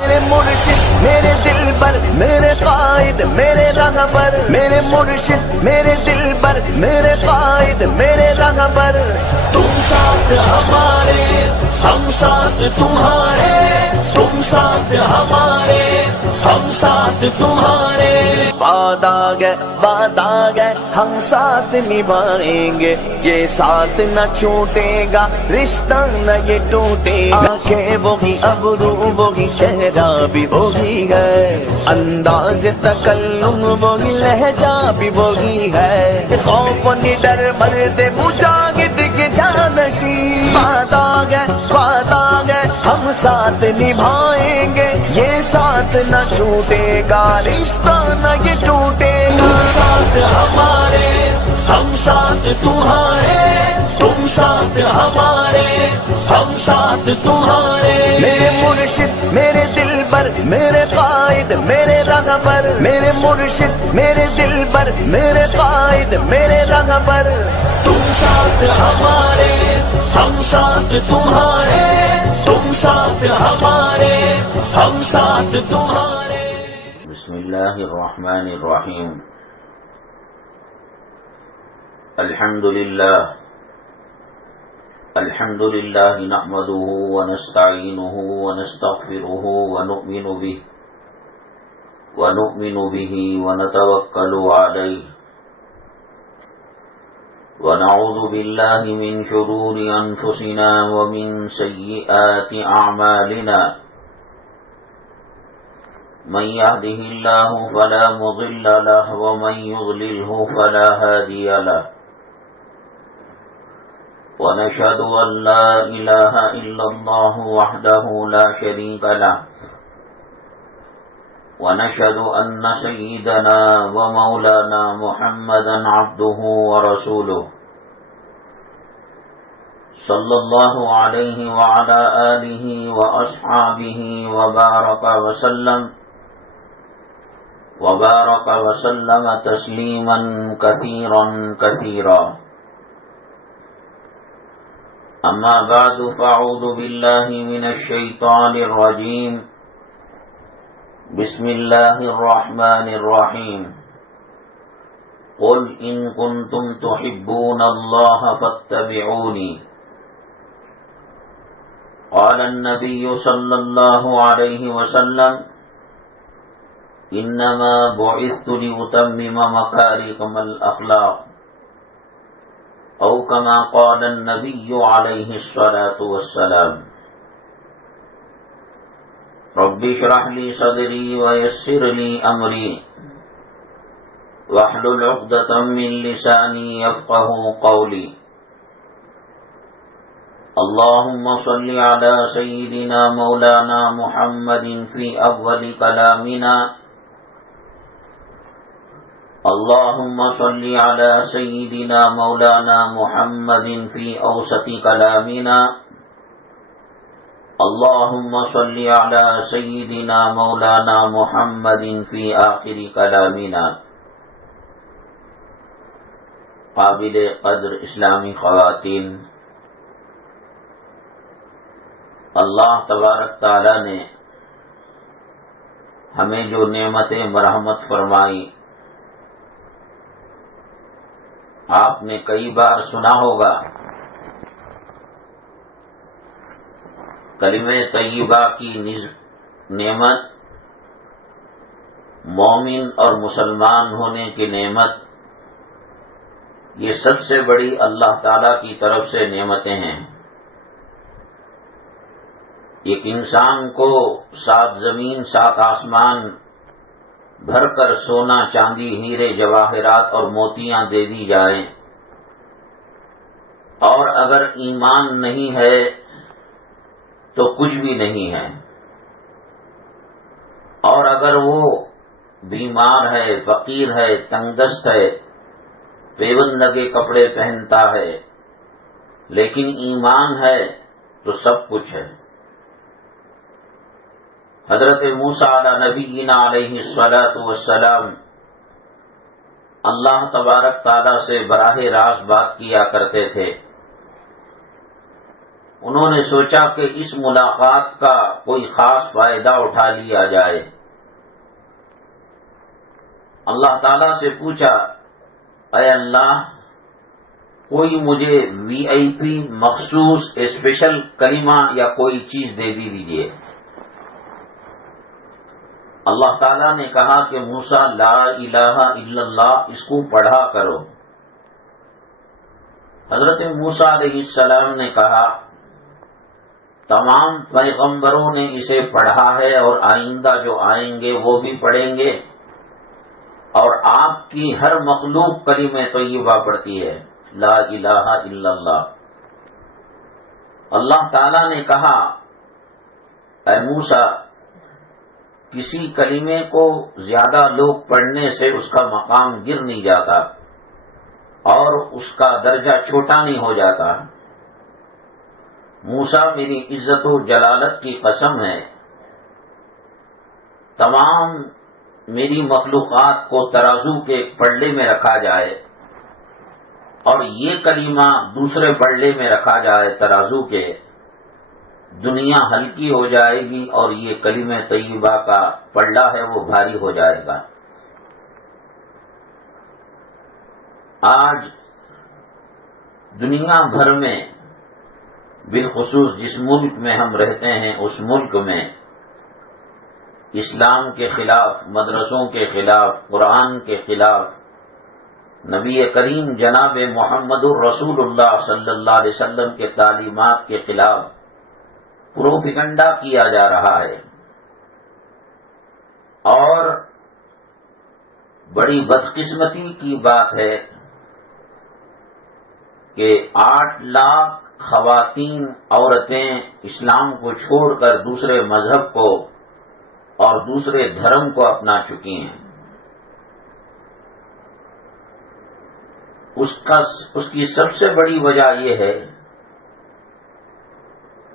میرے مرشد میرے دل پر میرے قائد میرے رہبر، میرے مرشد میرے دل پر میرے قائد میرے رہبر، تم ساتھ ہمارے ہم ساتھ تمہارے، تم ساتھ ہمارے ہم ساتھ تمہارے، وعد آ گئے ہم ساتھ نبھائیں گے، یہ ساتھ نہ چھوٹے گا رشتہ نہ یہ ٹوٹے گا، آنکھیں وہی ابرو وہی چہرہ بھی وہی ہے، انداز تکلم وہی لہجہ بھی وہی ہے، خوف و ڈر مرد مجاہد کے جانشین، وعد آ گئے ہم ساتھ نبھائیں گے، یہ ساتھ نہ چھوٹے گا رشتہ نہ یہ ٹوٹے گا، ساتھ ہمارے ہم ساتھ تمہارے، تم ساتھ ہمارے ہم ساتھ تمہارے، میرے مرشد میرے دل پر میرے قائد میرے رہبر، میرے مرشد میرے دل پر میرے قائد میرے رہبر، تم ساتھ ہمارے ہم ساتھ تمہارے، تم ساتھ ہمارے ہم ساتھ تمہارے۔ بسم اللہ الرحمن الرحیم، الحمد للہ نحمده ونستعینه ونستغفره ونؤمن به ونتوکل علیہ، ونعوذ باللہ من شرور انفسنا ومن سیئات اعمالنا، من يهده الله فلا مضل له ومن يضلله فلا هادي له، ونشهد أن لا إله إلا الله وحده لا شريك له، ونشهد أن سيدنا ومولانا محمدا عبده ورسوله، صلى الله عليه وعلى آله وأصحابه وبارك وسلم تسليما كثيرا، أما بعد، فأعوذ بالله من الشيطان الرجيم، بسم الله الرحمن الرحيم، قل إن كنتم تحبون الله فاتبعوني، قال النبي صلى الله عليه وسلم، إنما بعثت لأتمم مكارم الأخلاق، أو كما قال النبي عليه الصلاة والسلام، رب اشرح لي صدري ويسر لي أمري واحلل عقدة من لساني يفقه قولي، اللهم صل على سيدنا مولانا محمد في أول كلامنا، اللهم صل على سيدنا مولانا محمد في أوسط كلامنا، اللهم صل على سيدنا مولانا محمد في آخر كلامنا۔ قابل قدر اسلامی خواتین، اللہ تبارک تعالی نے ہمیں جو نعمت مرحمت فرمائی، آپ نے کئی بار سنا ہوگا، کلمہ طیبہ کی نعمت، مومن اور مسلمان ہونے کی نعمت، یہ سب سے بڑی اللہ تعالی کی طرف سے نعمتیں ہیں۔ ایک انسان کو 7 زمین 7 آسمان بھر کر سونا چاندی ہیرے جواہرات اور موتیاں دے دی جائیں، اور اگر ایمان نہیں ہے تو کچھ بھی نہیں ہے، اور اگر وہ بیمار ہے، فقیر ہے، تنگ دست ہے، پیوند لگے کپڑے پہنتا ہے، لیکن ایمان ہے تو سب کچھ ہے۔ حضرت موسیٰ علی نبینا علیہ الصلاۃ والسلام اللہ تبارک تعالیٰ سے براہ راست بات کیا کرتے تھے، انہوں نے سوچا کہ اس ملاقات کا کوئی خاص فائدہ اٹھا لیا جائے۔ اللہ تعالیٰ سے پوچھا، اے اللہ، کوئی مجھے وی آئی پی مخصوص اسپیشل کلمہ یا کوئی چیز دے دیجیے۔ اللہ تعالیٰ نے کہا کہ موسیٰ لا الہ الا اللہ اس کو پڑھا کرو۔ حضرت موسیٰ علیہ السلام نے کہا، تمام پیغمبروں نے اسے پڑھا ہے اور آئندہ جو آئیں گے وہ بھی پڑھیں گے، اور آپ کی ہر مخلوق کلمہ طیبہ پڑھتی ہے، لا الہ الا اللہ۔ اللہ تعالیٰ نے کہا، اے موسیٰ، کسی کلمے کو زیادہ لوگ پڑھنے سے اس کا مقام گر نہیں جاتا اور اس کا درجہ چھوٹا نہیں ہو جاتا۔ موسیٰ، میری عزت و جلالت کی قسم ہے، تمام میری مخلوقات کو ترازو کے پلڑے میں رکھا جائے اور یہ کلمہ دوسرے پلڑے میں رکھا جائے ترازو کے، دنیا ہلکی ہو جائے گی اور یہ کلمہ طیبہ کا پلڑا ہے وہ بھاری ہو جائے گا۔ آج دنیا بھر میں، بالخصوص جس ملک میں ہم رہتے ہیں اس ملک میں، اسلام کے خلاف، مدرسوں کے خلاف، قرآن کے خلاف، نبی کریم جناب محمد الرسول اللہ صلی اللہ علیہ وسلم کے تعلیمات کے خلاف پروپیگنڈا کیا جا رہا ہے، اور بڑی بدقسمتی کی بات ہے کہ 8 لاکھ خواتین، عورتیں اسلام کو چھوڑ کر دوسرے مذہب کو اور دوسرے دھرم کو اپنا چکی ہیں۔ اس کی سب سے بڑی وجہ یہ ہے،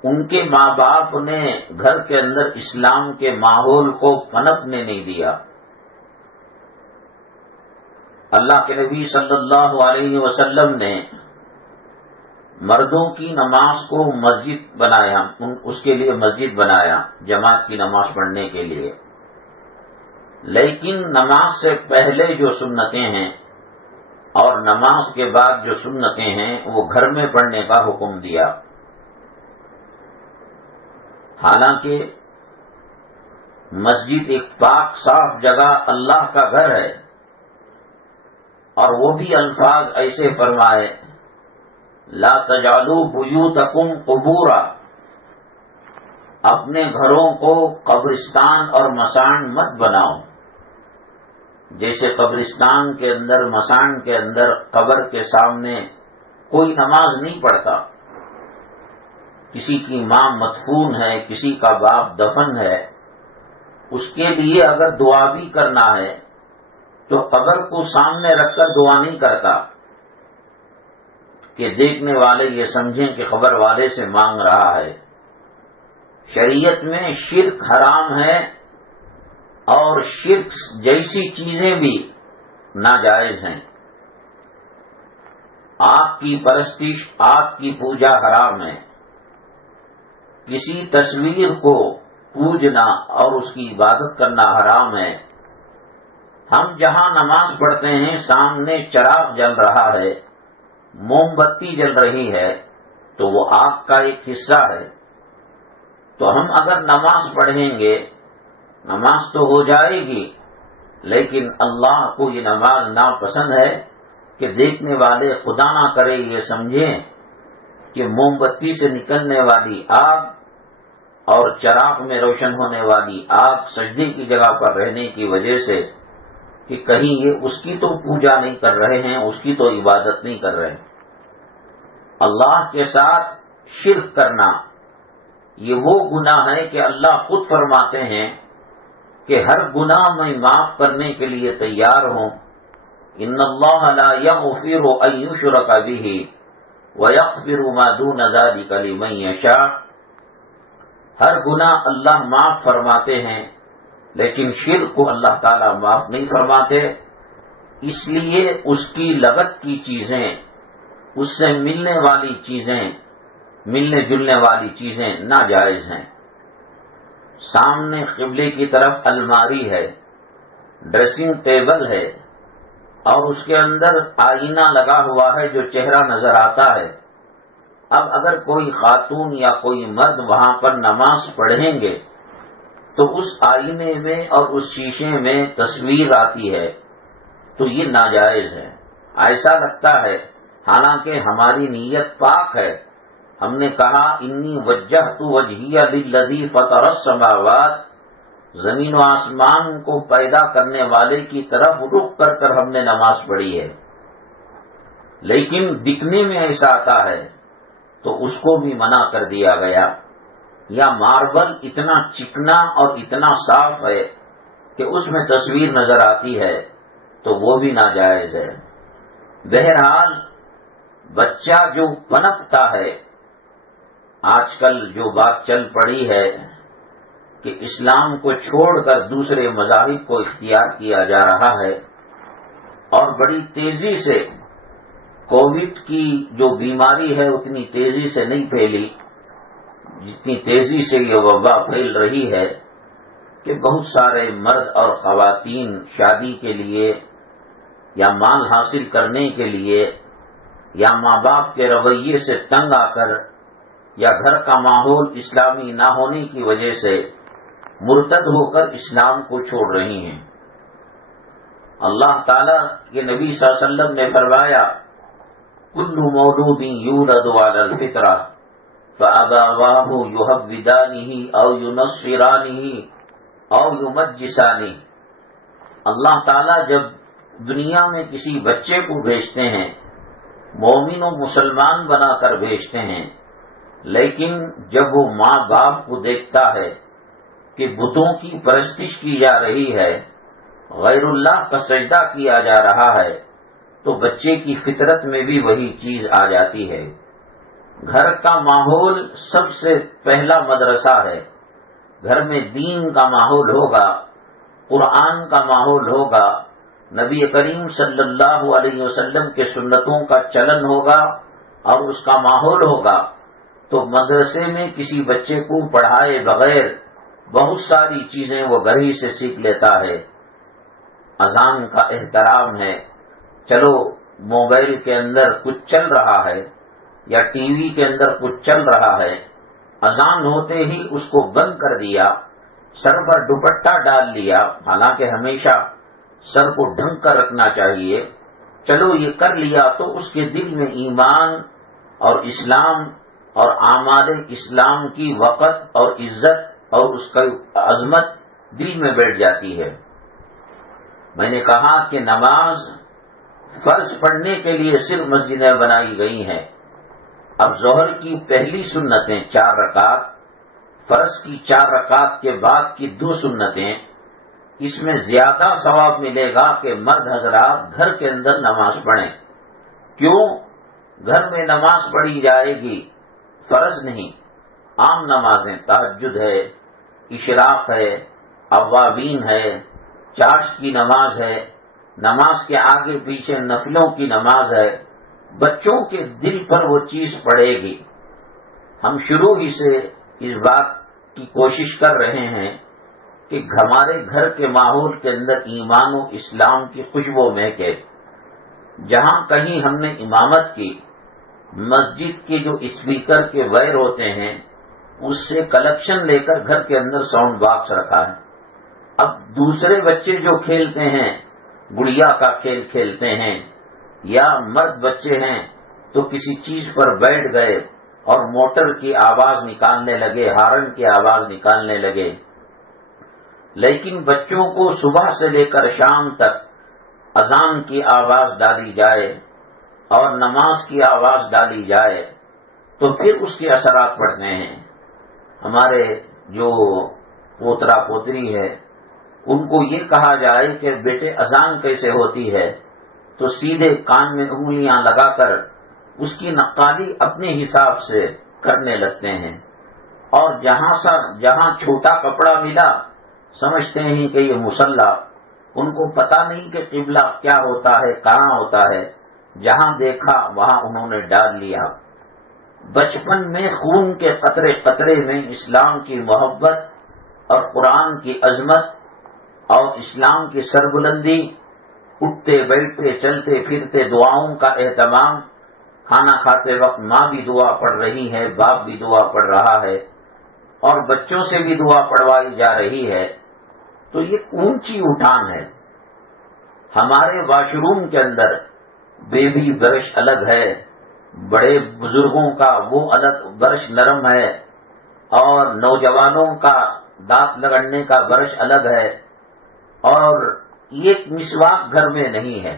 ان کے ماں باپ نے گھر کے اندر اسلام کے ماحول کو پنپنے نہیں دیا۔ اللہ کے نبی صلی اللہ علیہ وسلم نے مردوں کی نماز کو مسجد بنایا، اس کے لیے مسجد بنایا جماعت کی نماز پڑھنے کے لیے، لیکن نماز سے پہلے جو سنتیں ہیں اور نماز کے بعد جو سنتیں ہیں وہ گھر میں پڑھنے کا حکم دیا۔ حالانکہ مسجد ایک پاک صاف جگہ اللہ کا گھر ہے، اور وہ بھی الفاظ ایسے فرمائے، لا تجعلوا بیوتکم قبورا، اپنے گھروں کو قبرستان اور مسان مت بناؤ۔ جیسے قبرستان کے اندر، مسان کے اندر قبر کے سامنے کوئی نماز نہیں پڑھتا، کسی کی ماں مدفون ہے، کسی کا باپ دفن ہے، اس کے لیے اگر دعا بھی کرنا ہے تو قبر کو سامنے رکھ کر دعا نہیں کرتا کہ دیکھنے والے یہ سمجھیں کہ قبر والے سے مانگ رہا ہے۔ شریعت میں شرک حرام ہے، اور شرک جیسی چیزیں بھی ناجائز ہیں۔ آگ کی پرستش، آگ کی پوجا حرام ہے، کسی تصویر کو پوجنا اور اس کی عبادت کرنا حرام ہے۔ ہم جہاں نماز پڑھتے ہیں سامنے چراغ جل رہا ہے، موم بتی جل رہی ہے، تو وہ آگ کا ایک حصہ ہے۔ تو ہم اگر نماز پڑھیں گے، نماز تو ہو جائے گی، لیکن اللہ کو یہ نماز ناپسند ہے کہ دیکھنے والے خدا نہ کرے یہ سمجھیں کہ موم بتی سے نکلنے والی آگ اور چراغ میں روشن ہونے والی آگ سجدے کی جگہ پر رہنے کی وجہ سے کہ کہیں یہ اس کی تو پوجا نہیں کر رہے ہیں، اس کی تو عبادت نہیں کر رہے ہیں۔ اللہ کے ساتھ شرک کرنا یہ وہ گناہ ہے کہ اللہ خود فرماتے ہیں کہ ہر گناہ میں معاف کرنے کے لیے تیار ہوں۔ ان اللہ لا یغفر ان یشرک بہ ویغفر ما دون ذلک لمن یشاء، ہر گناہ اللہ معاف فرماتے ہیں، لیکن شرک کو اللہ تعالیٰ معاف نہیں فرماتے۔ اس لیے اس کی لغت کی چیزیں، اس سے ملنے والی چیزیں ملنے جلنے والی چیزیں ناجائز ہیں۔ سامنے قبلے کی طرف الماری ہے، ڈریسنگ ٹیبل ہے، اور اس کے اندر آئینہ لگا ہوا ہے جو چہرہ نظر آتا ہے۔ اب اگر کوئی خاتون یا کوئی مرد وہاں پر نماز پڑھیں گے تو اس آئینے میں اور اس شیشے میں تصویر آتی ہے تو یہ ناجائز ہے۔ ایسا لگتا ہے حالانکہ ہماری نیت پاک ہے۔ ہم نے کہا انی وجہت وجہی للذی فطر السماوات، زمین و آسمان کو پیدا کرنے والے کی طرف رخ کر کر ہم نے نماز پڑھی ہے، لیکن دکھنے میں ایسا آتا ہے تو اس کو بھی منع کر دیا گیا۔ یا ماربل اتنا چکنا اور اتنا صاف ہے کہ اس میں تصویر نظر آتی ہے تو وہ بھی ناجائز ہے۔ بہرحال بچہ جو پنپتا ہے، آج کل جو بات چل پڑی ہے کہ اسلام کو چھوڑ کر دوسرے مذاہب کو اختیار کیا جا رہا ہے، اور بڑی تیزی سے کووڈ کی جو بیماری ہے اتنی تیزی سے نہیں پھیلی جتنی تیزی سے یہ وبا پھیل رہی ہے کہ بہت سارے مرد اور خواتین شادی کے لیے یا مال حاصل کرنے کے لیے یا ماں باپ کے رویے سے تنگ آ کر یا گھر کا ماحول اسلامی نہ ہونے کی وجہ سے مرتد ہو کر اسلام کو چھوڑ رہی ہیں۔ اللہ تعالیٰ کے نبی صلی اللہ علیہ وسلم نے فرمایا کل مولود یولد علی الفطرہ فابواہ یحودانہ او ینصرانہ او یمجسانہ۔ اللہ تعالیٰ جب دنیا میں کسی بچے کو بھیجتے ہیں مومن و مسلمان بنا کر بھیجتے ہیں، لیکن جب وہ ماں باپ کو دیکھتا ہے کہ بتوں کی پرستش کی جا رہی ہے، غیر اللہ کا سجدہ کیا جا رہا ہے، تو بچے کی فطرت میں بھی وہی چیز آ جاتی ہے۔ گھر کا ماحول سب سے پہلا مدرسہ ہے۔ گھر میں دین کا ماحول ہوگا، قرآن کا ماحول ہوگا، نبی کریم صلی اللہ علیہ وسلم کے سنتوں کا چلن ہوگا اور اس کا ماحول ہوگا، تو مدرسے میں کسی بچے کو پڑھائے بغیر بہت ساری چیزیں وہ گھر ہی سے سیکھ لیتا ہے۔ اذان کا احترام ہے، چلو موبائل کے اندر کچھ چل رہا ہے یا ٹی وی کے اندر کچھ چل رہا ہے، اذان ہوتے ہی اس کو بند کر دیا، سر پر دوپٹہ ڈال لیا، حالانکہ ہمیشہ سر کو ڈھک کر رکھنا چاہیے، چلو یہ کر لیا تو اس کے دل میں ایمان اور اسلام اور اعمال اسلام کی وقت اور عزت اور اس کا عظمت دل میں بیٹھ جاتی ہے۔ میں نے کہا کہ نماز فرض پڑھنے کے لیے صرف مسجدیں بنائی گئی ہیں۔ اب ظہر کی پہلی سنتیں 4 رکعت، فرض کی 4 رکعت کے بعد کی 2 سنتیں، اس میں زیادہ ثواب ملے گا کہ مرد حضرات گھر کے اندر نماز پڑھیں۔ کیوں؟ گھر میں نماز پڑھی جائے گی، فرض نہیں، عام نمازیں، تہجد ہے، اشراق ہے، اوابین ہے، چاشت کی نماز ہے، نماز کے آگے پیچھے نفلوں کی نماز ہے، بچوں کے دل پر وہ چیز پڑے گی۔ ہم شروع ہی سے اس بات کی کوشش کر رہے ہیں کہ ہمارے گھر کے ماحول کے اندر ایمان و اسلام کی خوشبو مہکے۔ جہاں کہیں ہم نے امامت کی، مسجد کے جو اسپیکر کے وائر ہوتے ہیں اس سے کلیکشن لے کر گھر کے اندر ساؤنڈ باکس رکھا ہے۔ اب دوسرے بچے جو کھیلتے ہیں، گڑیا کا کھیل کھیلتے ہیں، یا مرد بچے ہیں تو کسی چیز پر بیٹھ گئے اور موٹر کی آواز نکالنے لگے، ہارن کی آواز نکالنے لگے۔ لیکن بچوں کو صبح سے لے کر شام تک اذان کی آواز ڈالی جائے اور نماز کی آواز ڈالی جائے تو پھر اس کے اثرات پڑتے ہیں۔ ہمارے جو پوترا پوتری ہے ان کو یہ کہا جائے کہ بیٹے اذان کیسے ہوتی ہے تو سیدھے کان میں انگلیاں لگا کر اس کی نقالی اپنے حساب سے کرنے لگتے ہیں، اور جہاں چھوٹا کپڑا ملا سمجھتے ہیں کہ یہ مصلی، ان کو پتہ نہیں کہ قبلہ کیا ہوتا ہے، کہاں ہوتا ہے، جہاں دیکھا وہاں انہوں نے ڈال لیا۔ بچپن میں خون کے قطرے قطرے میں اسلام کی محبت اور قرآن کی عظمت اور اسلام کی سربلندی، اٹھتے بیٹھتے چلتے پھرتے دعاؤں کا اہتمام، کھانا کھاتے وقت ماں بھی دعا پڑھ رہی ہے، باپ بھی دعا پڑھ رہا ہے اور بچوں سے بھی دعا پڑھوائی جا رہی ہے، تو یہ اونچی اٹھان ہے۔ ہمارے واش روم کے اندر بیبی برش الگ ہے، بڑے بزرگوں کا وہ الگ برش نرم ہے، اور نوجوانوں کا دانت لگڑنے کا برش الگ ہے، اور یہ مسواک گھر میں نہیں ہے،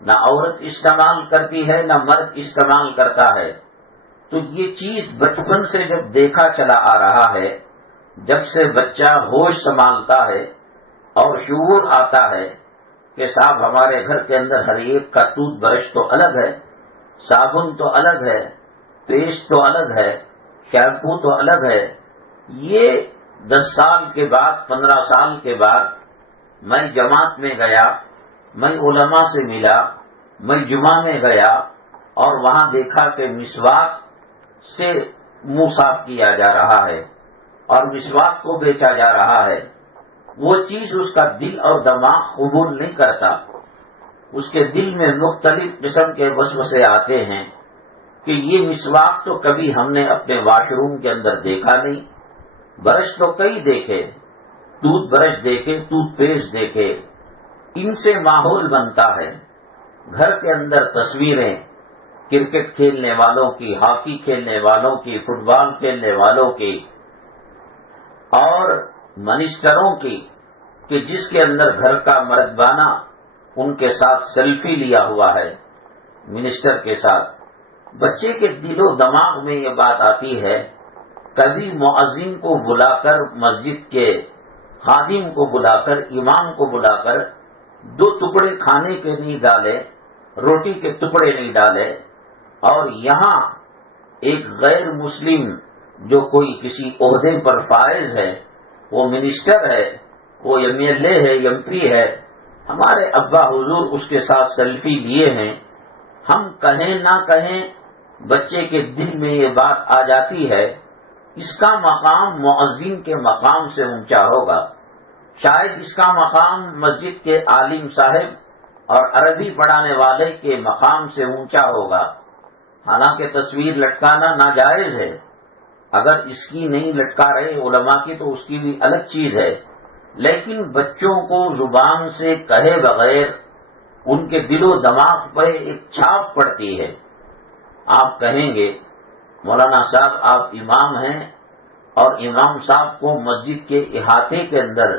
نہ عورت استعمال کرتی ہے نہ مرد استعمال کرتا ہے۔ تو یہ چیز بچپن سے جب دیکھا چلا آ رہا ہے، جب سے بچہ ہوش سنبھالتا ہے اور شعور آتا ہے کہ صاحب ہمارے گھر کے اندر ہر ایک کا ٹوتھ برش تو الگ ہے، صابن تو الگ ہے، پیسٹ تو الگ ہے، شیمپو تو الگ ہے، یہ 10 سال کے بعد 15 سال کے بعد میں جماعت میں گیا، میں علماء سے ملا، میں جمعہ میں گیا اور وہاں دیکھا کہ مسواک سے منہ صاف کیا جا رہا ہے اور مسواک کو بیچا جا رہا ہے۔ وہ چیز اس کا دل اور دماغ قبول نہیں کرتا، اس کے دل میں مختلف قسم کے وسوسے آتے ہیں کہ یہ مسواک تو کبھی ہم نے اپنے واش روم کے اندر دیکھا نہیں، برش تو کئی دیکھے، ٹوتھ برش دیکھے، ٹوتھ پیسٹ دیکھے، ان سے ماحول بنتا ہے۔ گھر کے اندر تصویریں کرکٹ کھیلنے والوں کی، ہاکی کھیلنے والوں کی، فٹ بال کھیلنے والوں کی اور منسٹروں کی، کہ جس کے اندر گھر کا مردانہ ان کے ساتھ سیلفی لیا ہوا ہے منسٹر کے ساتھ۔ بچے کے دل و دماغ میں یہ بات آتی ہے، کبھی مؤذن کو بلا کر، مسجد کے خادم کو بلا کر، امام کو بلا کر 2 ٹکڑے کھانے کے نہیں ڈالے، روٹی کے ٹکڑے نہیں ڈالے، اور یہاں ایک غیر مسلم جو کوئی کسی عہدے پر فائز ہے، وہ منسٹر ہے، وہ ایم ایل اے ہے، ایم پی ہے، ہمارے ابا حضور اس کے ساتھ سیلفی لیے ہیں، ہم کہیں نہ کہیں بچے کے دل میں یہ بات آ جاتی ہے، اس کا مقام مؤذن کے مقام سے اونچا ہوگا، شاید اس کا مقام مسجد کے عالم صاحب اور عربی پڑھانے والے کے مقام سے اونچا ہوگا۔ حالانکہ تصویر لٹکانا ناجائز ہے، اگر اس کی نہیں لٹکا رہے علماء کی تو اس کی بھی الگ چیز ہے، لیکن بچوں کو زبان سے کہے بغیر ان کے دل و دماغ پر ایک چھاپ پڑتی ہے۔ آپ کہیں گے مولانا صاحب آپ امام ہیں اور امام صاحب کو مسجد کے احاطے کے اندر،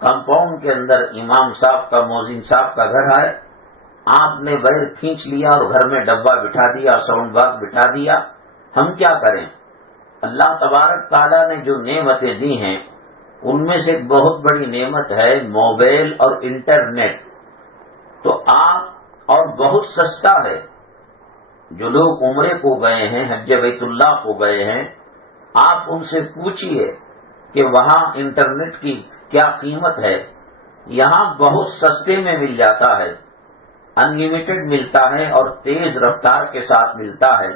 کمپاؤنڈ کے اندر امام صاحب کا، مؤذن صاحب کا گھر ہے، آپ نے وائر کھینچ لیا اور گھر میں ڈبہ بٹھا دیا، ساؤنڈ باکس بٹھا دیا، ہم کیا کریں؟ اللہ تبارک تعالیٰ نے جو نعمتیں دی ہیں ان میں سے ایک بہت بڑی نعمت ہے موبائل اور انٹرنیٹ، تو آپ اور بہت سستا ہے۔ جو لوگ عمرے کو گئے ہیں، حج بیت اللہ کو گئے ہیں، آپ ان سے پوچھئے کہ وہاں انٹرنیٹ کی کیا قیمت ہے، یہاں بہت سستے میں مل جاتا ہے، ان لمیٹڈ ملتا ہے اور تیز رفتار کے ساتھ ملتا ہے۔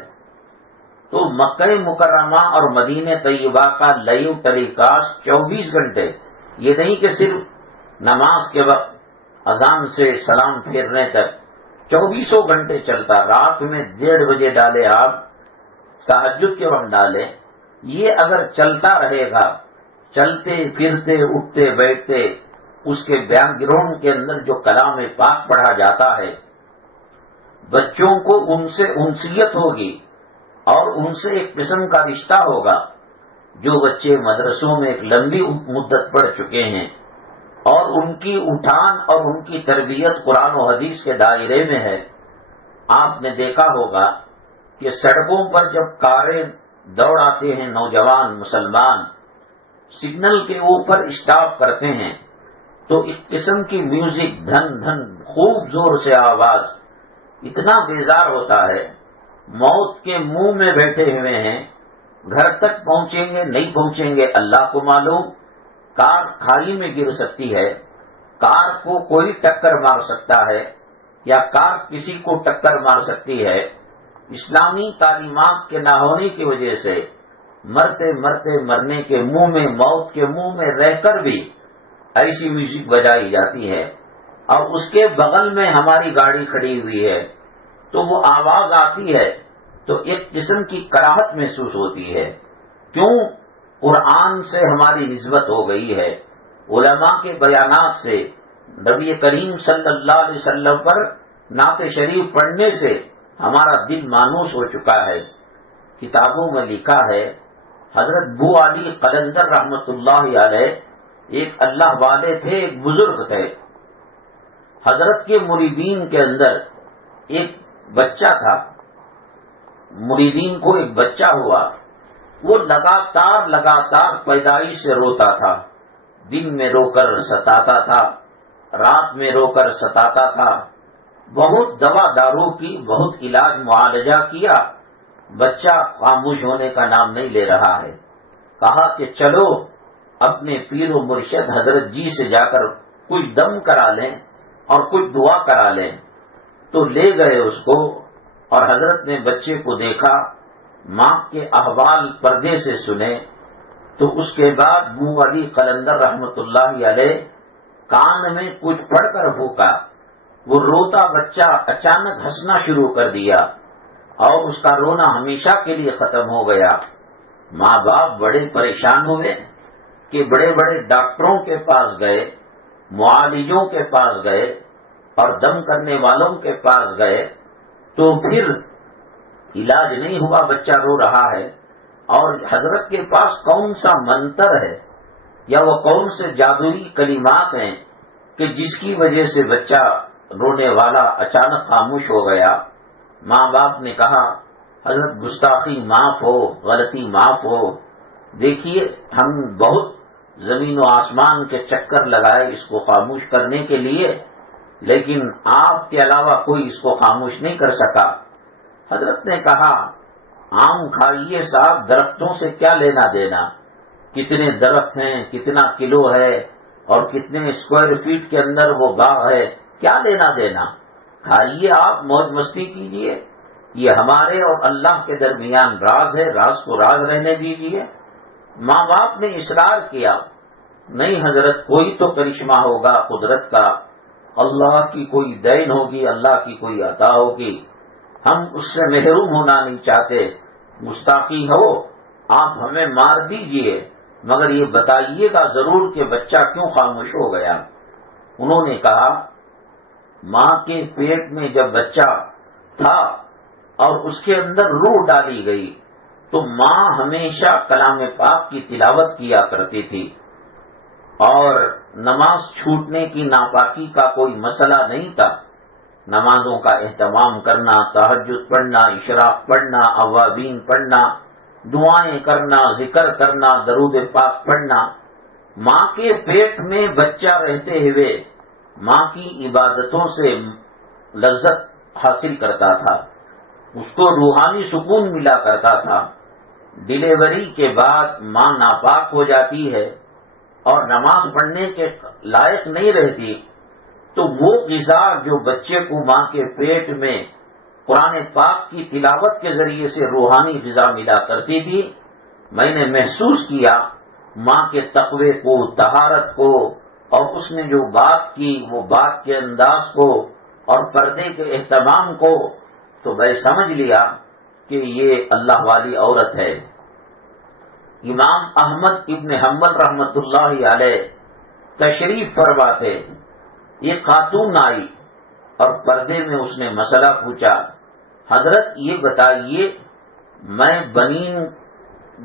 تو مکہ مکرمہ اور مدینہ طیبہ کا لائیو ٹیلی کاسٹ 24 گھنٹے، یہ نہیں کہ صرف نماز کے وقت اذان سے سلام پھیرنے تک، 24 گھنٹے چلتا، رات میں 1:30 بجے ڈالے آپ، تہجد کے وقت ڈالے، یہ اگر چلتا رہے گا، چلتے پھرتے اٹھتے بیٹھتے اس کے بیک گراؤنڈ کے اندر جو کلام پاک پڑھا جاتا ہے، بچوں کو ان سے انسیت ہوگی اور ان سے ایک قسم کا رشتہ ہوگا۔ جو بچے مدرسوں میں ایک لمبی مدت پڑھ چکے ہیں اور ان کی اٹھان اور ان کی تربیت قرآن و حدیث کے دائرے میں ہے، آپ نے دیکھا ہوگا کہ سڑکوں پر جب کاریں دوڑ آتے ہیں نوجوان مسلمان، سگنل کے اوپر اسٹاپ کرتے ہیں تو ایک قسم کی میوزک دھن دھن خوب زور سے آواز، اتنا بیزار ہوتا ہے، موت کے منہ میں بیٹھے ہوئے ہیں، گھر تک پہنچیں گے نہیں پہنچیں گے اللہ کو معلوم، کار کھائی میں گر سکتی ہے، کار کو کوئی ٹکر مار سکتا ہے یا کار کسی کو ٹکر مار سکتی ہے، اسلامی تعلیمات کے نہ ہونے کی وجہ سے مرتے مرتے مرنے کے منہ میں، موت کے منہ میں رہ کر بھی ایسی میوزک بجائی جاتی ہے، اور اس کے بغل میں ہماری گاڑی کھڑی ہوئی ہے تو وہ آواز آتی ہے تو ایک قسم کی کراہت محسوس ہوتی ہے۔ کیوں؟ قرآن سے ہماری نسبت ہو گئی ہے، علماء کے بیانات سے، نبی کریم صلی اللہ علیہ وسلم پر نعت شریف پڑھنے سے ہمارا دل مانوس ہو چکا ہے۔ کتابوں میں لکھا ہے، حضرت بو علی قلندر رحمت اللہ علیہ ایک اللہ والے تھے، ایک بزرگ تھے۔ حضرت کے مریدین کے اندر ایک بچہ تھا، مریدین کو ایک بچہ ہوا، وہ لگاتار پیدائش سے روتا تھا، دن میں رو کر ستاتا تھا، رات میں رو کر ستاتا تھا، بہت دوا دارو کی، بہت علاج معالجہ کیا، بچہ خاموش ہونے کا نام نہیں لے رہا ہے۔ کہا کہ چلو اپنے پیر و مرشد حضرت جی سے جا کر کچھ دم کرا لیں اور کچھ دعا کرا لیں۔ تو لے گئے اس کو، اور حضرت نے بچے کو دیکھا، ماں کے احوال پردے سے سنے، تو اس کے بعد بو علی قلندر رحمت اللہ علیہ کان میں کچھ پڑھ کر پھونکا، وہ روتا بچہ اچانک ہنسنا شروع کر دیا، اور اس کا رونا ہمیشہ کے لیے ختم ہو گیا۔ ماں باپ بڑے پریشان ہوئے کہ بڑے بڑے ڈاکٹروں کے پاس گئے، معالجوں کے پاس گئے، اور دم کرنے والوں کے پاس گئے، تو پھر علاج نہیں ہوا، بچہ رو رہا ہے، اور حضرت کے پاس کون سا منتر ہے یا وہ کون سے جادوئی کلمات ہیں کہ جس کی وجہ سے بچہ رونے والا اچانک خاموش ہو گیا۔ ماں باپ نے کہا حضرت گستاخی معاف ہو، غلطی معاف ہو، دیکھیے ہم بہت زمین و آسمان کے چکر لگائے اس کو خاموش کرنے کے لیے، لیکن آپ کے علاوہ کوئی اس کو خاموش نہیں کر سکا۔ حضرت نے کہا آم کھائیے صاحب، درختوں سے کیا لینا دینا، کتنے درخت ہیں، کتنا کلو ہے، اور کتنے اسکوائر فیٹ کے اندر وہ باغ ہے، کیا لینا دینا، کھائیے آپ، موج مستی کیجیے، یہ ہمارے اور اللہ کے درمیان راز ہے، راز کو راز رہنے دیجیے۔ ماں باپ نے اصرار کیا، نہیں حضرت کوئی تو کرشمہ ہوگا قدرت کا، اللہ کی کوئی دین ہوگی، اللہ کی کوئی عطا ہوگی، ہم اس سے محروم ہونا نہیں چاہتے، گستاخی ہو آپ ہمیں مار دیجئے، مگر یہ بتائیے گا ضرور کہ بچہ کیوں خاموش ہو گیا۔ انہوں نے کہا ماں کے پیٹ میں جب بچہ تھا اور اس کے اندر روح ڈالی گئی تو ماں ہمیشہ کلام پاک کی تلاوت کیا کرتی تھی، اور نماز چھوٹنے کی ناپاکی کا کوئی مسئلہ نہیں تھا، نمازوں کا اہتمام کرنا، تہجد پڑھنا، اشراق پڑھنا، اوابین پڑھنا، دعائیں کرنا، ذکر کرنا، درود پاک پڑھنا۔ ماں کے پیٹ میں بچہ رہتے ہوئے ماں کی عبادتوں سے لذت حاصل کرتا تھا، اس کو روحانی سکون ملا کرتا تھا۔ ڈیلیوری کے بعد ماں ناپاک ہو جاتی ہے اور نماز پڑھنے کے لائق نہیں رہتی، تو وہ غذا جو بچے کو ماں کے پیٹ میں قرآن پاک کی تلاوت کے ذریعے سے روحانی غذا ملا کرتی تھی، میں نے محسوس کیا ماں کے تقوی کو، طہارت کو، اور اس نے جو بات کی وہ بات کے انداز کو اور پردے کے اہتمام کو، تو میں سمجھ لیا کہ یہ اللہ والی عورت ہے۔ امام احمد ابن حنبل رحمت اللہ علیہ تشریف فرما تھے، ایک خاتون آئی اور پردے میں اس نے مسئلہ پوچھا، حضرت یہ بتائیے میں بنین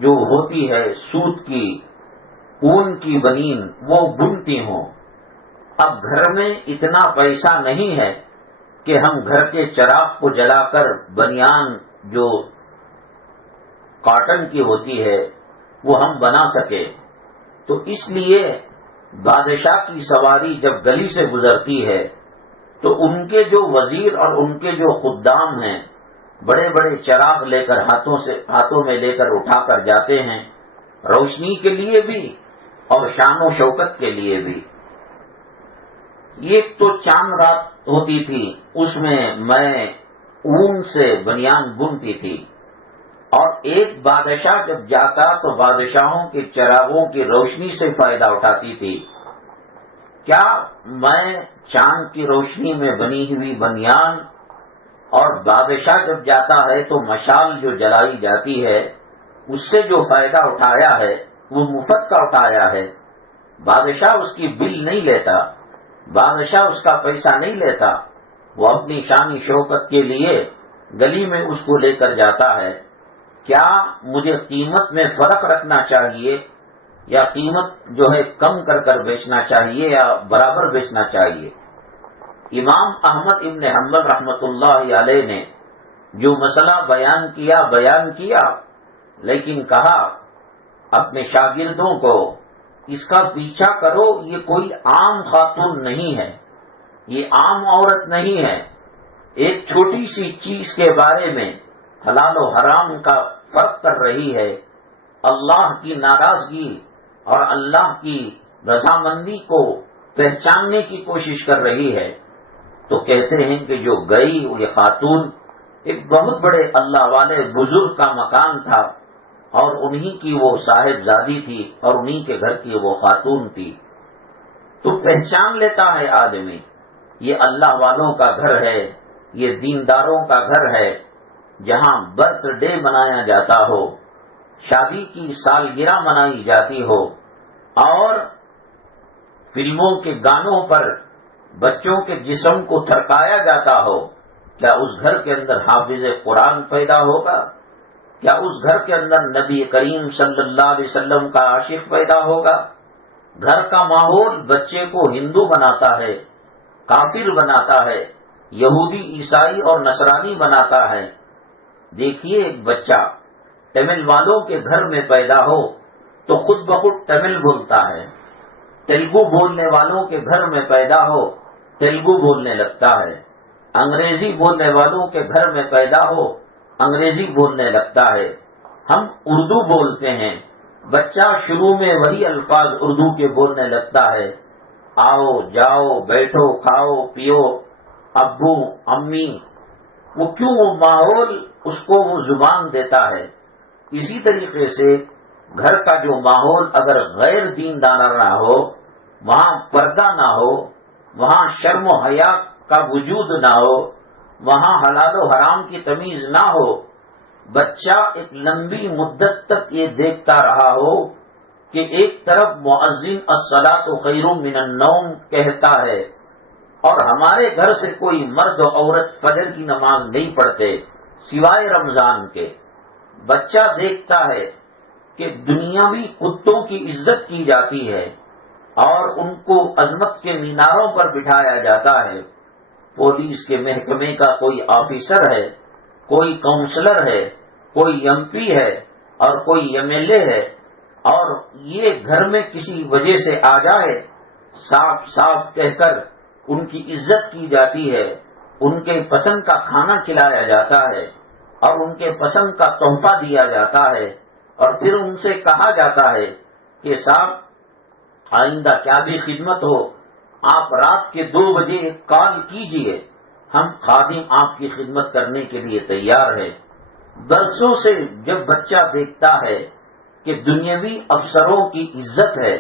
جو ہوتی ہے سوت کی، اون کی بنین وہ بنتی ہوں، اب گھر میں اتنا پیسہ نہیں ہے کہ ہم گھر کے چراغ کو جلا کر بنیان جو کاٹن کی ہوتی ہے وہ ہم بنا سکے، تو اس لیے بادشاہ کی سواری جب گلی سے گزرتی ہے تو ان کے جو وزیر اور ان کے جو خدام ہیں بڑے بڑے چراغ لے کر ہاتھوں میں لے کر اٹھا کر جاتے ہیں، روشنی کے لیے بھی اور شان و شوکت کے لیے بھی۔ ایک تو چاند رات ہوتی تھی، اس میں میں اون سے بنیان بنتی تھی، اور ایک بادشاہ جب جاتا تو بادشاہوں کے چراغوں کی روشنی سے فائدہ اٹھاتی تھی۔ کیا میں چاند کی روشنی میں بنی ہوئی بنیان، اور بادشاہ جب جاتا ہے تو مشال جو جلائی جاتی ہے اس سے جو فائدہ اٹھایا ہے وہ مفت کا اٹھایا ہے، بادشاہ اس کی بل نہیں لیتا، بادشاہ اس کا پیسہ نہیں لیتا، وہ اپنی شان شوکت کے لیے گلی میں اس کو لے کر جاتا ہے۔ کیا مجھے قیمت میں فرق رکھنا چاہیے، یا قیمت جو ہے کم کر کر بیچنا چاہیے، یا برابر بیچنا چاہیے؟ امام احمد ابن حنبل رحمۃ اللہ علیہ نے جو مسئلہ بیان کیا لیکن کہا اپنے شاگردوں کو اس کا پیچھا کرو، یہ کوئی عام خاتون نہیں ہے، یہ عام عورت نہیں ہے، ایک چھوٹی سی چیز کے بارے میں حلال و حرام کا فرق کر رہی ہے، اللہ کی ناراضگی اور اللہ کی رضامندی کو پہچاننے کی کوشش کر رہی ہے۔ تو کہتے ہیں کہ جو گئی یہ خاتون ایک بہت بڑے اللہ والے بزرگ کا مکان تھا، اور انہی کی وہ صاحبزادی تھی، اور انہی کے گھر کی وہ خاتون تھی۔ تو پہچان لیتا ہے آدمی، یہ اللہ والوں کا گھر ہے، یہ دینداروں کا گھر ہے، جہاں برتھ ڈے منایا جاتا ہو، شادی کی سالگرہ منائی جاتی ہو، اور فلموں کے گانوں پر بچوں کے جسم کو تھرکایا جاتا ہو۔ کیا اس گھر کے اندر حافظ قرآن پیدا ہوگا؟ کیا اس گھر کے اندر نبی کریم صلی اللہ علیہ وسلم کا عاشق پیدا ہوگا؟ گھر کا ماحول بچے کو ہندو بناتا ہے، کافر بناتا ہے، یہودی عیسائی اور نصرانی بناتا ہے۔ دیکھیے ایک بچہ تمل والوں کے گھر میں پیدا ہو تو خود بخود تمل بولتا ہے، تیلگو بولنے والوں کے گھر میں پیدا ہو تیلگو بولنے لگتا ہے، انگریزی بولنے والوں کے گھر میں پیدا ہو انگریزی بولنے لگتا ہے۔ ہم اردو بولتے ہیں، بچہ شروع میں وہی الفاظ اردو کے بولنے لگتا ہے، آؤ جاؤ بیٹھو کھاؤ پیو ابو امی، وہ کیوں؟ وہ ماحول اس کو وہ زبان دیتا ہے۔ اسی طریقے سے گھر کا جو ماحول اگر غیر دیندارانہ ہو، وہاں پردہ نہ ہو، وہاں شرم و حیا کا وجود نہ ہو، وہاں حلال و حرام کی تمیز نہ ہو، بچہ ایک لمبی مدت تک یہ دیکھتا رہا ہو کہ ایک طرف مؤذن الصلاۃ خیر من النوم کہتا ہے، اور ہمارے گھر سے کوئی مرد و عورت فجر کی نماز نہیں پڑھتے سوائے رمضان کے۔ بچہ دیکھتا ہے کہ دنیاوی کتوں کی عزت کی جاتی ہے اور ان کو عظمت کے میناروں پر بٹھایا جاتا ہے۔ پولیس کے محکمے کا کوئی آفیسر ہے، کوئی کونسلر ہے، کوئی ایم پی ہے اور کوئی ایم ایل اے ہے، اور یہ گھر میں کسی وجہ سے آ جائے، صاف صاف کہہ کر ان کی عزت کی جاتی ہے، ان کے پسند کا کھانا کھلایا جاتا ہے اور ان کے پسند کا تحفہ دیا جاتا ہے، اور پھر ان سے کہا جاتا ہے کہ صاحب آئندہ کیا بھی خدمت ہو آپ رات کے 2 بجے ایک کال کیجئے، ہم خادم آپ کی خدمت کرنے کے لیے تیار ہے۔ برسوں سے جب بچہ دیکھتا ہے کہ دنیاوی افسروں کی عزت ہے،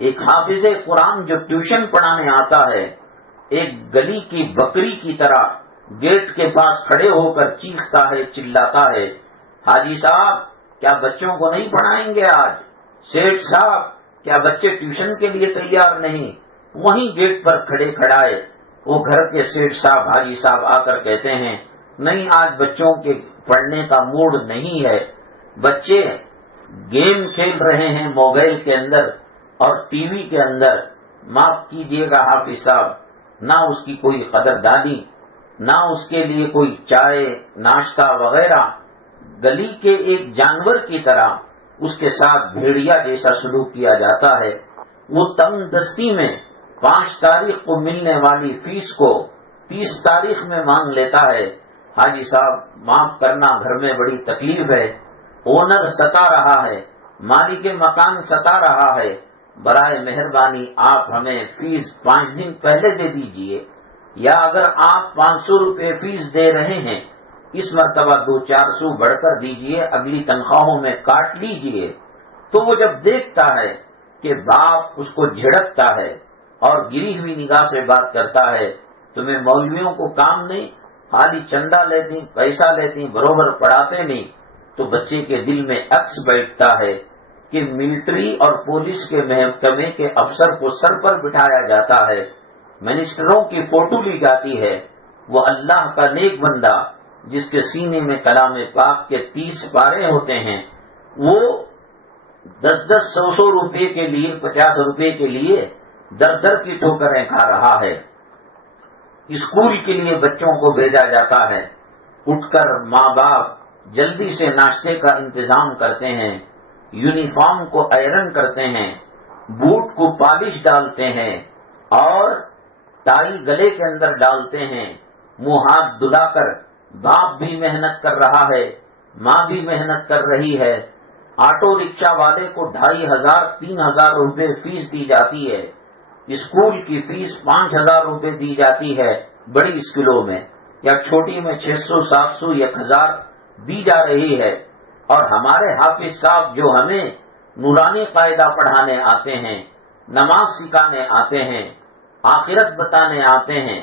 ایک حافظ قرآن جو ٹیوشن پڑھانے آتا ہے ایک گلی کی بکری کی طرح گیٹ کے پاس کھڑے ہو کر چیختا ہے، چلاتا ہے، حاجی صاحب کیا بچوں کو نہیں پڑھائیں گے آج؟ سیٹھ صاحب کیا بچے ٹیوشن کے لیے تیار نہیں؟ وہیں گیٹ پر کھڑے کھڑائے وہ گھر کے سیٹھ صاحب حاجی صاحب آ کر کہتے ہیں نہیں آج بچوں کے پڑھنے کا موڈ نہیں ہے، بچے گیم کھیل رہے ہیں موبائل کے اندر اور ٹی وی کے اندر، معاف کیجئے گا حافظ صاحب، نہ اس کی کوئی قدردانی، نہ اس کے لیے کوئی چائے ناشتہ وغیرہ، گلی کے ایک جانور کی طرح اس کے ساتھ بھیڑیا جیسا سلوک کیا جاتا ہے۔ وہ تنگ دستی میں 5 تاریخ کو ملنے والی فیس کو 30 تاریخ میں مانگ لیتا ہے، حاجی صاحب معاف کرنا گھر میں بڑی تکلیف ہے، اونر ستا رہا ہے، مالک مکان ستا رہا ہے، برائے مہربانی آپ ہمیں فیس 5 دن پہلے دے دیجئے، یا اگر آپ 500 روپے فیس دے رہے ہیں، اس مرتبہ 200-400 بڑھ کر دیجئے، اگلی تنخواہوں میں کاٹ لیجئے. تو وہ جب دیکھتا ہے کہ باپ اس کو جھڑکتا ہے اور گری ہوئی نگاہ سے بات کرتا ہے، تمہیں مولویوں کو کام نہیں، خالی چندہ لیتی، پیسہ لیتی، بروبر پڑھاتے نہیں، تو بچے کے دل میں عکس بیٹھتا ہے کہ ملٹری اور پولیس کے محکمے کے افسر کو سر پر بٹھایا جاتا ہے، منسٹروں کی فوٹو لی جاتی ہے، وہ اللہ کا نیک بندہ جس کے سینے میں کلام پاک کے 30 پارے ہوتے ہیں، وہ 10-10 100 روپے کے لیے، 50 روپے کے لیے در در کی ٹھوکریں کھا رہا ہے. اسکول کے لیے بچوں کو بھیجا جاتا ہے، اٹھ کر ماں باپ جلدی سے ناشتے کا انتظام کرتے ہیں، یونیفارم کو آئرن کرتے ہیں، بوٹ کو پالش ڈالتے ہیں اور ٹائی گلے کے اندر ڈالتے ہیں، منہ ہاتھ دھلا کر باپ بھی محنت کر رہا ہے، ماں بھی محنت کر رہی ہے. آٹو رکشہ والے کو 2500-3000 روپے فیس دی جاتی ہے، اسکول کی فیس 5000 روپے دی جاتی ہے بڑی اسکولوں میں، یا چھوٹی میں 600-700-1000 دی جا رہی ہے. اور ہمارے حافظ صاحب جو ہمیں نورانی قاعدہ پڑھانے آتے ہیں، نماز سکھانے آتے ہیں، آخرت بتانے آتے ہیں،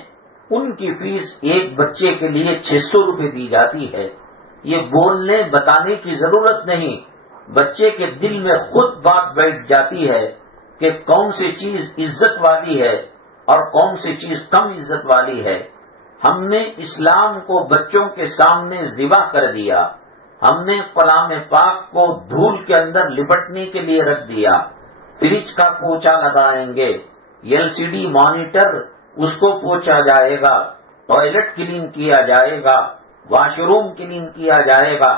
ان کی فیس ایک بچے کے لیے 600 روپے دی جاتی ہے. یہ بولنے بتانے کی ضرورت نہیں، بچے کے دل میں خود بات بیٹھ جاتی ہے کہ کون سی چیز عزت والی ہے اور کون سی چیز کم عزت والی ہے. ہم نے اسلام کو بچوں کے سامنے ذبح کر دیا، ہم نے کلام پاک کو دھول کے اندر لپٹنے کے لیے رکھ دیا. فریج کا پوچھا لگائیں گے، LCD مانیٹر اس کو پوچھا جائے گا، ٹوائلٹ کلین کیا جائے گا، واش روم کلین کیا جائے گا.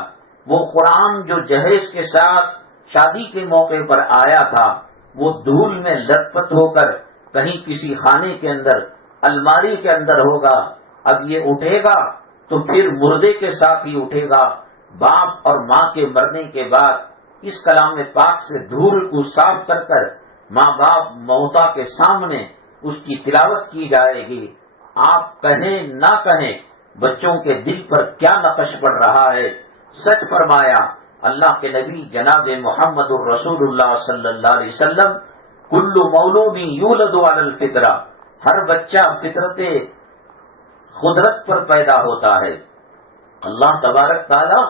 وہ قرآن جو جہیز کے ساتھ شادی کے موقع پر آیا تھا، وہ دھول میں لت پت ہو کر کہیں کسی خانے کے اندر، الماری کے اندر ہوگا. اب یہ اٹھے گا تو پھر مردے کے ساتھ ہی اٹھے گا. باپ اور ماں کے مرنے کے بعد اس کلام پاک سے دھول کو صاف کر کر ماں باپ موتا کے سامنے اس کی تلاوت کی جائے گی. آپ کہیں نہ کہیں، بچوں کے دل پر کیا نقش پڑ رہا ہے. سچ فرمایا اللہ کے نبی جناب محمد الرسول اللہ صلی اللہ علیہ وسلم، کل مولود یولد علی الفطرہ، ہر بچہ فطرت قدرت پر پیدا ہوتا ہے. اللہ تبارک تعالی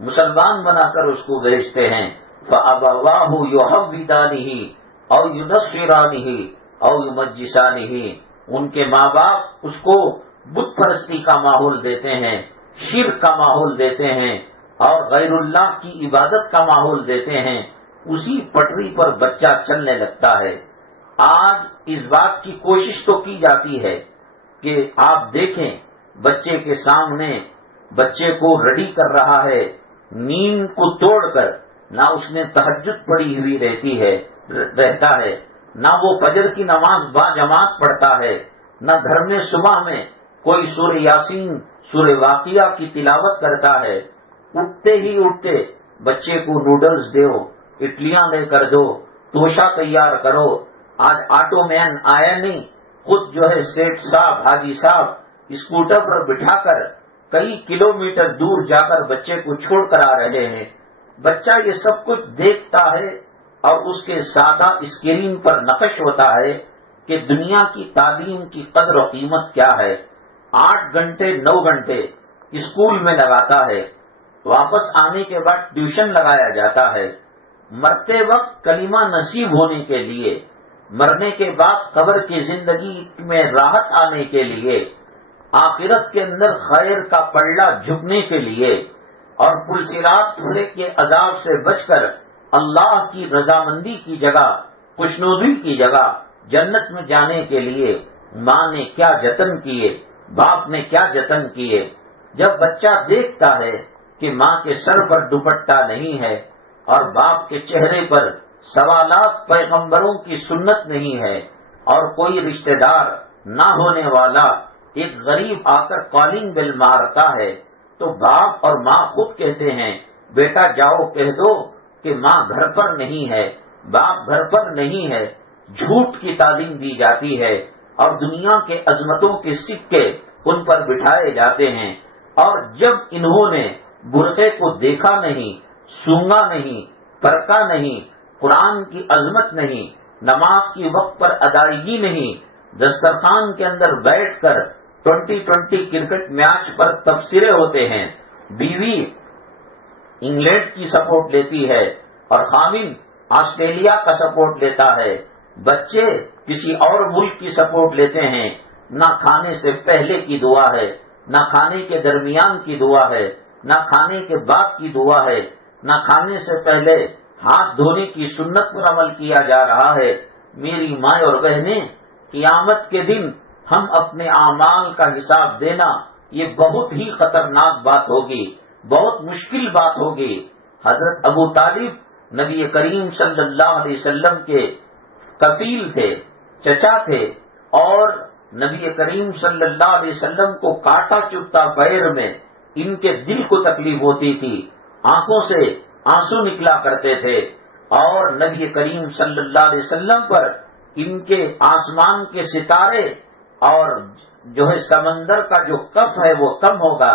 مسلمان بنا کر اس کو بھیجتے ہیں. فَأَبَوَاهُ يُحَوِّدَانِهِ أَوْ يُنَصِّرَانِهِ أَوْ يُمَجِّسَانِهِ، ان کے ماں باپ اس کو بت پرستی کا ماحول دیتے ہیں، شرک کا ماحول دیتے ہیں اور غیر اللہ کی عبادت کا ماحول دیتے ہیں. اسی پٹری پر بچہ چلنے لگتا ہے. آج اس بات کی کوشش تو کی جاتی ہے کہ آپ دیکھیں بچے کے سامنے بچے کو ریڈی کر رہا ہے، نیند کو توڑ کر، نہ اس نے تہجد پڑھی ہوئی رہتا ہے، نہ وہ فجر کی نماز با جماعت پڑھتا ہے، نہ گھر میں صبح میں کوئی سورہ یاسین، سورہ واقعہ کی تلاوت کرتا ہے. اٹھتے ہی اٹھتے بچے کو نوڈلز دو، اڈلیاں لے کر دو، توشا تیار کرو. آج آٹو مین آیا نہیں، خود جو ہے سیٹ صاحب، حاجی صاحب اسکوٹر پر بٹھا کر کئی کلومیٹر دور جا کر بچے کو چھوڑ کر آ رہے ہیں. بچہ یہ سب کچھ دیکھتا ہے اور اس کے سادہ اسکرین پر نقش ہوتا ہے کہ دنیا کی تعلیم کی قدر و قیمت کیا ہے. 8 گھنٹے 9 گھنٹے اسکول میں لگاتا ہے، واپس آنے کے بعد ٹیوشن لگایا جاتا ہے. مرتے وقت کلمہ نصیب ہونے کے لیے، مرنے کے بعد قبر کی زندگی میں راحت آنے کے لیے، آخرت کے اندر خیر کا پلڑا جھکنے کے لیے اور پلسرات کے عذاب سے بچ کر اللہ کی رضامندی کی جگہ، خوشنودی کی جگہ جنت میں جانے کے لیے ماں نے کیا جتن کیے، باپ نے کیا جتن کیے. جب بچہ دیکھتا ہے کہ ماں کے سر پر دوپٹہ نہیں ہے اور باپ کے چہرے پر سوالات پیغمبروں کی سنت نہیں ہے اور کوئی رشتہ دار نہ ہونے والا ایک غریب آ کر کالنگ بیل مارتا ہے، تو باپ اور ماں خود کہتے ہیں بیٹا جاؤ کہہ دو کہ ماں گھر پر نہیں ہے، باپ گھر پر نہیں ہے. جھوٹ کی تعلیم دی جاتی ہے اور دنیا کے عظمتوں کے سکے ان پر بٹھائے جاتے ہیں، اور جب انہوں نے برقعے کو دیکھا نہیں، سونگا نہیں، پرکھا نہیں، قرآن کی عظمت نہیں، نماز کی وقت پر ادائیگی نہیں، دسترخوان کے اندر بیٹھ کر 2020 کرکٹ میچ پر تبصرے ہوتے ہیں، بیوی انگلینڈ کی سپورٹ لیتی ہے اور خامن آسٹریلیا کا سپورٹ لیتا ہے، بچے کسی اور ملک کی سپورٹ لیتے ہیں، نہ کھانے سے پہلے کی دعا ہے، نہ کھانے کے درمیان کی دعا ہے، نہ کھانے کے بعد کی دعا ہے، نہ کھانے سے پہلے ہاتھ دھونے کی سنت پر عمل کیا جا رہا ہے۔ میری ماں اور بہنیں، قیامت کے دن ہم اپنے اعمال کا حساب دینا یہ بہت ہی خطرناک بات ہوگی، بہت مشکل بات ہوگی۔ حضرت ابو طالب نبی کریم صلی اللہ علیہ وسلم کے کفیل تھے، چچا تھے، اور نبی کریم صلی اللہ علیہ وسلم کو کاٹا چبھتا پیر میں ان کے دل کو تکلیف ہوتی تھی، آنکھوں سے آنسو نکلا کرتے تھے، اور نبی کریم صلی اللہ علیہ وسلم پر ان کے آسمان کے ستارے اور جو ہے سمندر کا جو کف ہے وہ کم ہوگا،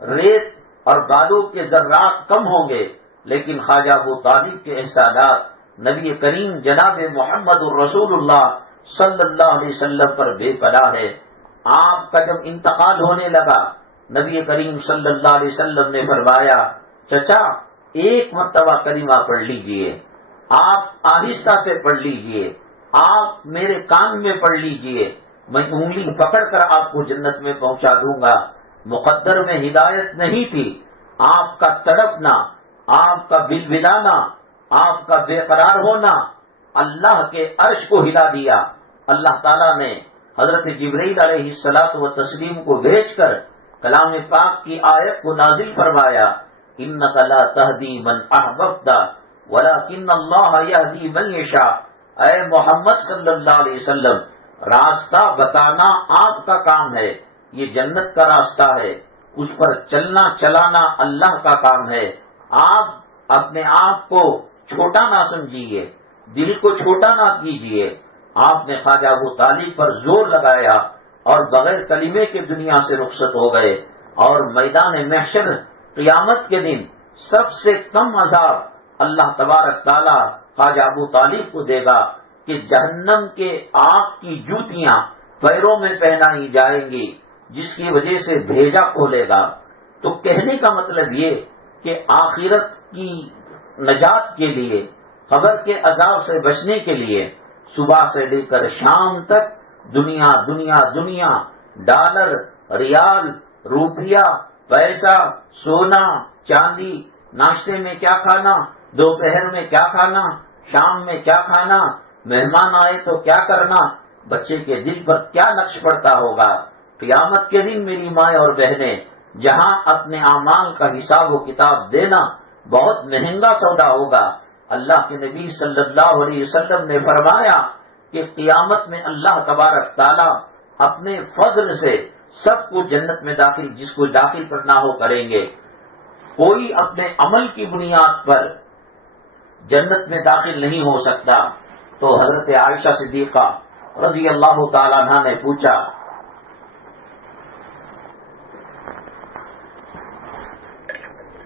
ریت اور بالوں کے ذرات کم ہوں گے، لیکن خواجہ ابو طالب کے احسانات نبی کریم جناب محمد الرسول اللہ صلی اللہ علیہ وسلم پر بے پناہ ہے۔ آپ کا جب انتقال ہونے لگا، نبی کریم صلی اللہ علیہ وسلم نے فرمایا، چچا ایک مرتبہ کلمہ پڑھ لیجئے، آپ آہستہ سے پڑھ لیجئے، آپ میرے کان میں پڑھ لیجئے، میں انگلی پکڑ کر آپ کو جنت میں پہنچا دوں گا۔ مقدر میں ہدایت نہیں تھی، آپ کا تڑپنا، آپ کا بلبلانا، آپ کا بے قرار ہونا اللہ کے عرش کو ہلا دیا۔ اللہ تعالیٰ نے حضرت جبرائیل علیہ الصلاۃ والتسلیم کو بھیج کر کلام پاک کی آیت کو نازل فرمایا، انک لا تہدی من احببت ولکن اللہ یہدی من یشاء۔ اے محمد صلی اللہ علیہ وسلم، راستہ بتانا آپ کا کام ہے، یہ جنت کا راستہ ہے، اس پر چلنا چلانا اللہ کا کام ہے۔ آپ اپنے آپ کو چھوٹا نہ سمجھیے، دل کو چھوٹا نہ کیجیے۔ آپ نے خواجہ ابو طالب پر زور لگایا اور بغیر کلمے کے دنیا سے رخصت ہو گئے، اور میدان محشر قیامت کے دن سب سے کم عذاب اللہ تبارک تعالیٰ خواجہ ابو طالب کو دے گا کہ جہنم کے آگ کی جوتیاں پیروں میں پہنائی جائیں گی، جس کی وجہ سے بھیجا کھولے گا۔ تو کہنے کا مطلب یہ کہ آخرت کی نجات کے لیے، قبر کے عذاب سے بچنے کے لیے صبح سے لے کر شام تک دنیا دنیا دنیا، ڈالر، ریال، روپیہ، پیسہ، سونا، چاندی، ناشتے میں کیا کھانا، دوپہر میں کیا کھانا، شام میں کیا کھانا، مہمان آئے تو کیا کرنا، بچے کے دل پر کیا نقش پڑتا ہوگا۔ قیامت کے دن میری ماں اور بہنیں، جہاں اپنے اعمال کا حساب و کتاب دینا بہت مہنگا سودا ہوگا۔ اللہ کے نبی صلی اللہ علیہ وسلم نے فرمایا کہ قیامت میں اللہ تبارک تعالیٰ اپنے فضل سے سب کو جنت میں داخل، جس کو داخل کرنا ہو کریں گے۔ کوئی اپنے عمل کی بنیاد پر جنت میں داخل نہیں ہو سکتا۔ تو حضرت عائشہ صدیقہ رضی اللہ تعالیٰ عنہ نے پوچھا،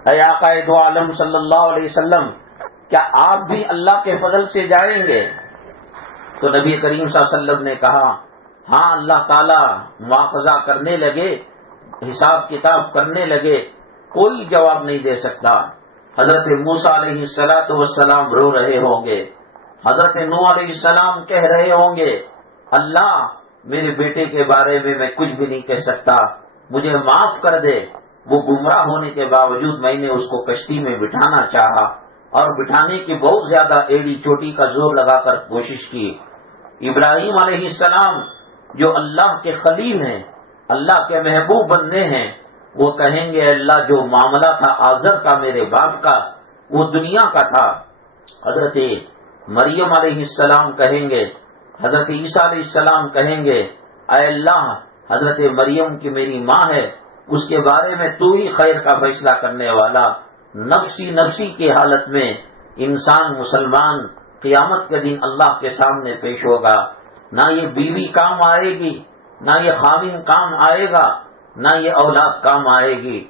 اے آقا دو عالم صلی اللہ علیہ وسلم، کیا آپ بھی اللہ کے فضل سے جائیں گے؟ تو نبی کریم صلی اللہ علیہ وسلم نے کہا، ہاں، اللہ تعالیٰ مواخذہ کرنے لگے، حساب کتاب کرنے لگے، کوئی جواب نہیں دے سکتا۔ حضرت موسیٰ علیہ السلام رو رہے ہوں گے، حضرت نوح علیہ السلام کہہ رہے ہوں گے، اللہ میرے بیٹے کے بارے میں کچھ بھی نہیں کہہ سکتا، مجھے معاف کر دے، وہ گمراہ ہونے کے باوجود میں نے اس کو کشتی میں بٹھانا چاہا اور بٹھانے کی بہت زیادہ ایڑی چوٹی کا زور لگا کر کوشش کی۔ ابراہیم علیہ السلام جو اللہ کے خلیل ہیں، اللہ کے محبوب بندے ہیں، وہ کہیں گے اللہ جو معاملہ تھا آزر کا میرے باپ کا وہ دنیا کا تھا۔ حضرت مریم علیہ السلام کہیں گے، حضرت عیسیٰ علیہ السلام کہیں گے، اے اللہ حضرت مریم کی میری ماں ہے، اس کے بارے میں تو ہی خیر کا فیصلہ کرنے والا۔ نفسی نفسی کی حالت میں انسان مسلمان قیامت کے دن اللہ کے سامنے پیش ہوگا۔ نہ یہ بیوی کام آئے گی، نہ یہ خاوند کام آئے گا، نہ یہ اولاد کام آئے گی۔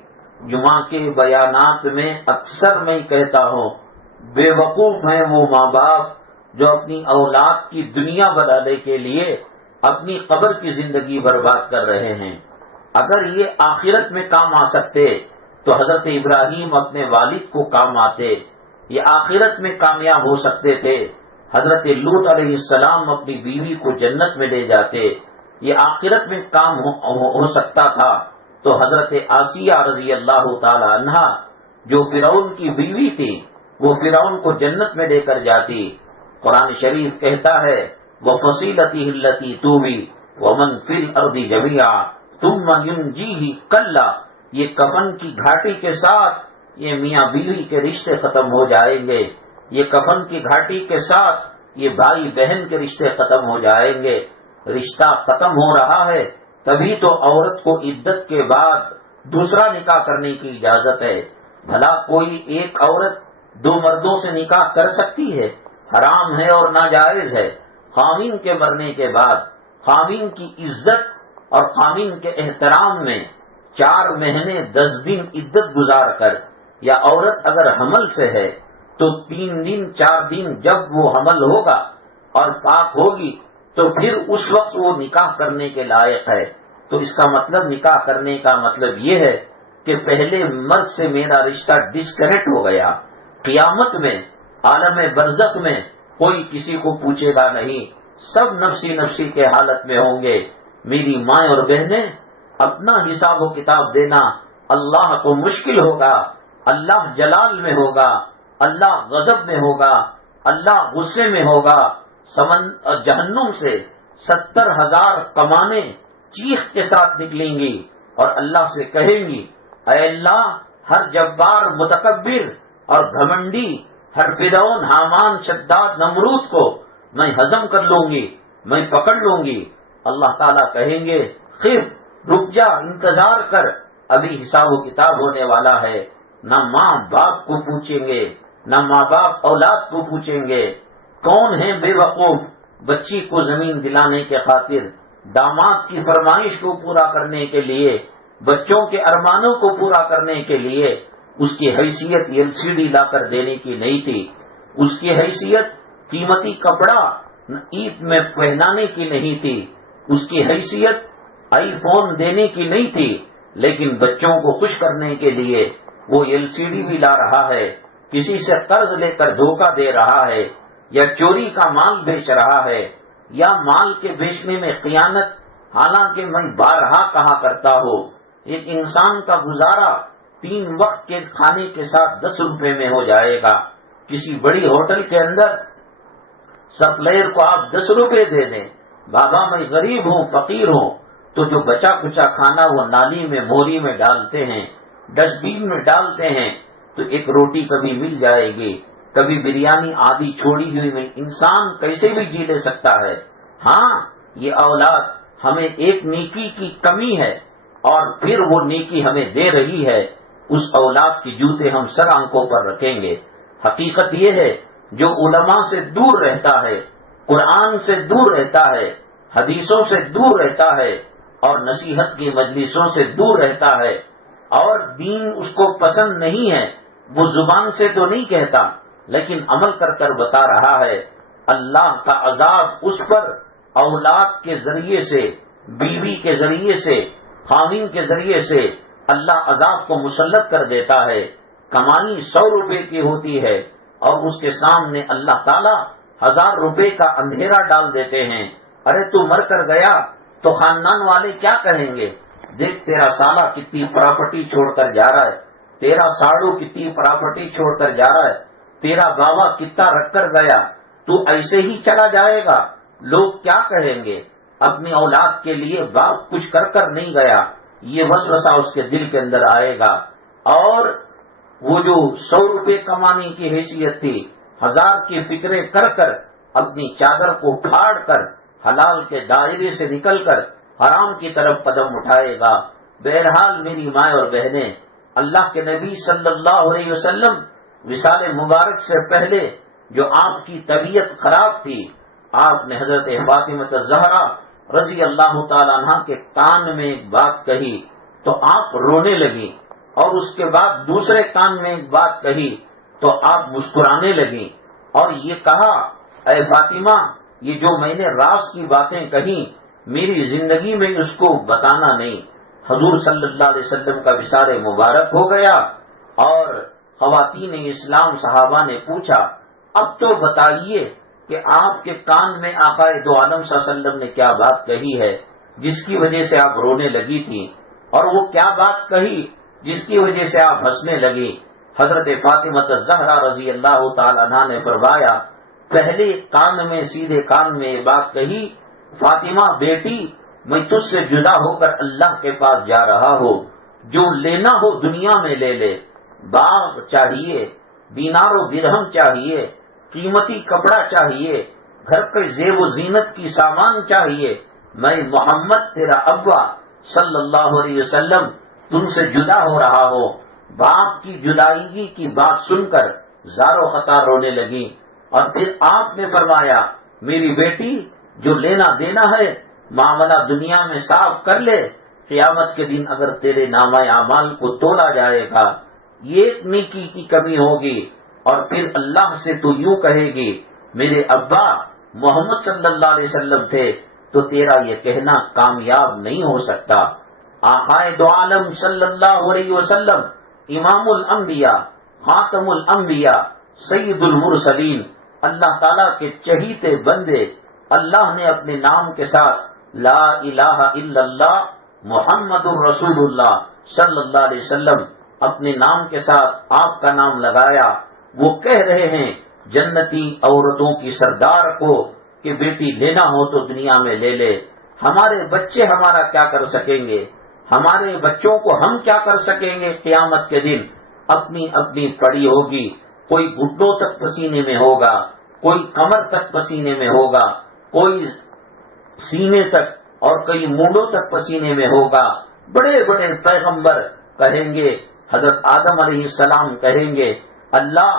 جمعہ کے بیانات میں اکثر میں کہتا ہوں، بے وقوف ہیں وہ ماں باپ جو اپنی اولاد کی دنیا بنانے کے لیے اپنی قبر کی زندگی برباد کر رہے ہیں۔ اگر یہ آخرت میں کام آ سکتے تو حضرت ابراہیم اپنے والد کو کام آتے، یہ آخرت میں کامیاب ہو سکتے تھے۔ حضرت لوط علیہ السلام اپنی بیوی کو جنت میں لے جاتے، یہ آخرت میں کام ہو سکتا تھا تو حضرت آسیہ رضی اللہ تعالی عنہا جو فرعون کی بیوی تھی وہ فرعون کو جنت میں لے کر جاتی۔ قرآن شریف کہتا ہے وَفَصِيلَتِهِ الَّتِي تُؤْوِي وَمَنْ فِي الْأَرْضِ جَمِيعًا ثُمَّ يُنْجِيهِ كَلَّا، یہ کفن کی گھاٹی کے ساتھ یہ میاں بیوی کے رشتے ختم ہو جائیں گے، یہ کفن کی گھاٹی کے ساتھ یہ بھائی بہن کے رشتے ختم ہو جائیں گے۔ رشتہ ختم ہو رہا ہے تبھی تو عورت کو عدت کے بعد دوسرا نکاح کرنے کی اجازت ہے۔ بھلا کوئی ایک عورت دو مردوں سے نکاح کر سکتی ہے؟ حرام ہے اور ناجائز ہے۔ خاوند کے مرنے کے بعد خاوند کی عزت اور خاوند کے احترام میں 4 مہینے 10 دن عدت گزار کر، یا عورت اگر حمل سے ہے تو 3 دن 4 دن جب وہ حمل ہوگا اور پاک ہوگی تو پھر اس وقت وہ نکاح کرنے کے لائق ہے۔ تو اس کا مطلب نکاح کرنے کا مطلب یہ ہے کہ پہلے مرد سے میرا رشتہ ڈسکنیکٹ ہو گیا۔ قیامت میں عالم برزخ میں کوئی کسی کو پوچھے گا نہیں، سب نفسی نفسی کے حالت میں ہوں گے۔ میری ماں اور بہنیں، اپنا حساب و کتاب دینا اللہ کو مشکل ہوگا، اللہ جلال میں ہوگا، اللہ غضب میں ہوگا، اللہ غصے میں ہوگا۔ جہنم سے 70,000 کمانے چیخ کے ساتھ نکلیں گی اور اللہ سے کہیں گی اے اللہ، ہر جبار متکبر اور گھمنڈی، ہر فرعون حامان شداد نمرود کو میں ہضم کر لوں گی، میں پکڑ لوں گی۔ اللہ تعالیٰ کہیں گے خیر رک جا، انتظار کر، ابھی حساب و کتاب ہونے والا ہے۔ نہ ماں باپ کو پوچھیں گے، نہ ماں باپ اولاد کو پوچھیں گے۔ کون ہے بے وقوف بچی کو زمین دلانے کے خاطر، داماد کی فرمائش کو پورا کرنے کے لیے، بچوں کے ارمانوں کو پورا کرنے کے لیے اس کی حیثیت LCD لا کر دینے کی نہیں تھی، اس کی حیثیت قیمتی کپڑا عید میں پہنانے کی نہیں تھی، اس کی حیثیت آئی فون دینے کی نہیں تھی، لیکن بچوں کو خوش کرنے کے لیے وہ LCD بھی لا رہا ہے، کسی سے قرض لے کر دھوکہ دے رہا ہے، یا چوری کا مال بیچ رہا ہے، یا مال کے بیچنے میں خیانت۔ حالانکہ میں بارہا کہا کرتا ہوں، ایک انسان کا گزارا 3 وقت کے کھانے کے ساتھ 10 روپے میں ہو جائے گا۔ کسی بڑی ہوٹل کے اندر سپلائر کو آپ 10 روپے دے دیں، بابا میں غریب ہوں فقیر ہوں، تو جو بچا کچا کھانا وہ نالی میں موری میں ڈالتے ہیں، ڈسٹ بین میں ڈالتے ہیں، تو ایک روٹی کبھی مل جائے گی، کبھی بریانی آدھی چھوڑی ہوئی میں انسان کیسے بھی جی لے سکتا ہے۔ ہاں یہ اولاد ہمیں ایک نیکی کی کمی ہے اور پھر وہ نیکی ہمیں دے رہی ہے، اس اولاد کی جوتے ہم سر آنکھوں پر رکھیں گے۔ حقیقت یہ ہے جو علماء سے دور رہتا ہے، قرآن سے دور رہتا ہے، حدیثوں سے دور رہتا ہے اور نصیحت کی مجلسوں سے دور رہتا ہے اور دین اس کو پسند نہیں ہے، وہ زبان سے تو نہیں کہتا لیکن عمل کر کر بتا رہا ہے، اللہ کا عذاب اس پر اولاد کے ذریعے سے، بیوی کے ذریعے سے، خاوند کے ذریعے سے اللہ عذاب کو مسلط کر دیتا ہے۔ کمانی 100 روپے کی ہوتی ہے اور اس کے سامنے اللہ تعالیٰ 1000 روپے کا اندھیرا ڈال دیتے ہیں۔ ارے تو مر کر گیا تو خاندان والے کیا کہیں گے؟ دیکھ تیرا سالہ کتنی پراپرٹی چھوڑ کر جا رہا ہے، تیرا ساڑو کتنی پراپرٹی چھوڑ کر جا رہا ہے، تیرا بابا کتنا رکھ کر گیا، تو ایسے ہی چلا جائے گا، لوگ کیا کہیں گے؟ اپنی اولاد کے لیے باپ کچھ کر کر نہیں گیا، یہ وسوسہ اس کے دل کے اندر آئے گا، اور وہ جو 100 روپے کمانے کی حیثیت تھی، 1000 کی فکریں کر کر اپنی چادر کو پھاڑ کر حلال کے دائرے سے نکل کر حرام کی طرف قدم اٹھائے گا۔ بہرحال میری ماں اور بہنیں، اللہ کے نبی صلی اللہ علیہ وسلم وصال مبارک سے پہلے جو آپ کی طبیعت خراب تھی، آپ نے حضرت فاطمہ زہرا رضی اللہ تعالیٰ عنہ کے کان میں ایک بات کہی تو آپ رونے لگی، اور اس کے بعد دوسرے کان میں ایک بات کہی تو آپ مسکرانے لگی، اور یہ کہا اے فاطمہ یہ جو میں نے راز کی باتیں کہیں میری زندگی میں اس کو بتانا نہیں۔ حضور صلی اللہ علیہ وسلم کا وصال مبارک ہو گیا، اور خواتین اسلام صحابہ نے پوچھا اب تو بتائیے کہ آپ کے کان میں آقا دو عالم صلی اللہ علیہ وسلم نے کیا بات کہی ہے جس کی وجہ سے آپ رونے لگی تھی، اور وہ کیا بات کہی جس کی وجہ سے آپ ہنسنے لگی۔ حضرت فاطمہ زہرا رضی اللہ تعالیٰ عنہ نے فرمایا پہلے کان میں سیدھے کان میں یہ بات کہی فاطمہ بیٹی میں تجھ سے جدا ہو کر اللہ کے پاس جا رہا ہوں، جو لینا ہو دنیا میں لے لے، باغ چاہیے، دینار و درہم چاہیے، قیمتی کپڑا چاہیے، گھر کے زیب و زینت کی سامان چاہیے، میں محمد تیرا ابا صلی اللہ علیہ وسلم تم سے جدا ہو رہا ہو۔ باپ کی جدائیگی کی بات سن کر زارو خطا رونے لگی، اور پھر آپ نے فرمایا میری بیٹی جو لینا دینا ہے معاملہ دنیا میں صاف کر لے، قیامت کے دن اگر تیرے نامہ اعمال کو تولا جائے گا ایک نیکی کی کمی ہوگی، اور پھر اللہ سے تو یوں کہے گی میرے ابا محمد صلی اللہ علیہ وسلم تھے، تو تیرا یہ کہنا کامیاب نہیں ہو سکتا۔ آقا دو عالم صلی اللہ علیہ وسلم امام الانبیاء، خاتم الانبیاء، سید المرسلین، اللہ تعالیٰ کے چہیتے بندے، اللہ نے اپنے نام کے ساتھ لا الہ الا اللہ محمد الرسول اللہ صلی اللہ علیہ وسلم اپنے نام کے ساتھ آپ کا نام لگایا۔ وہ کہہ رہے ہیں جنتی عورتوں کی سردار کو کہ بیٹی لینا ہو تو دنیا میں لے لے۔ ہمارے بچے ہمارا کیا کر سکیں گے؟ ہمارے بچوں کو ہم کیا کر سکیں گے؟ قیامت کے دن اپنی اپنی پڑی ہوگی، کوئی گھٹنوں تک پسینے میں ہوگا، کوئی کمر تک پسینے میں ہوگا، کوئی سینے تک اور کئی مونڈوں تک پسینے میں ہوگا۔ بڑے بڑے پیغمبر کہیں گے، حضرت آدم علیہ السلام کہیں گے اللہ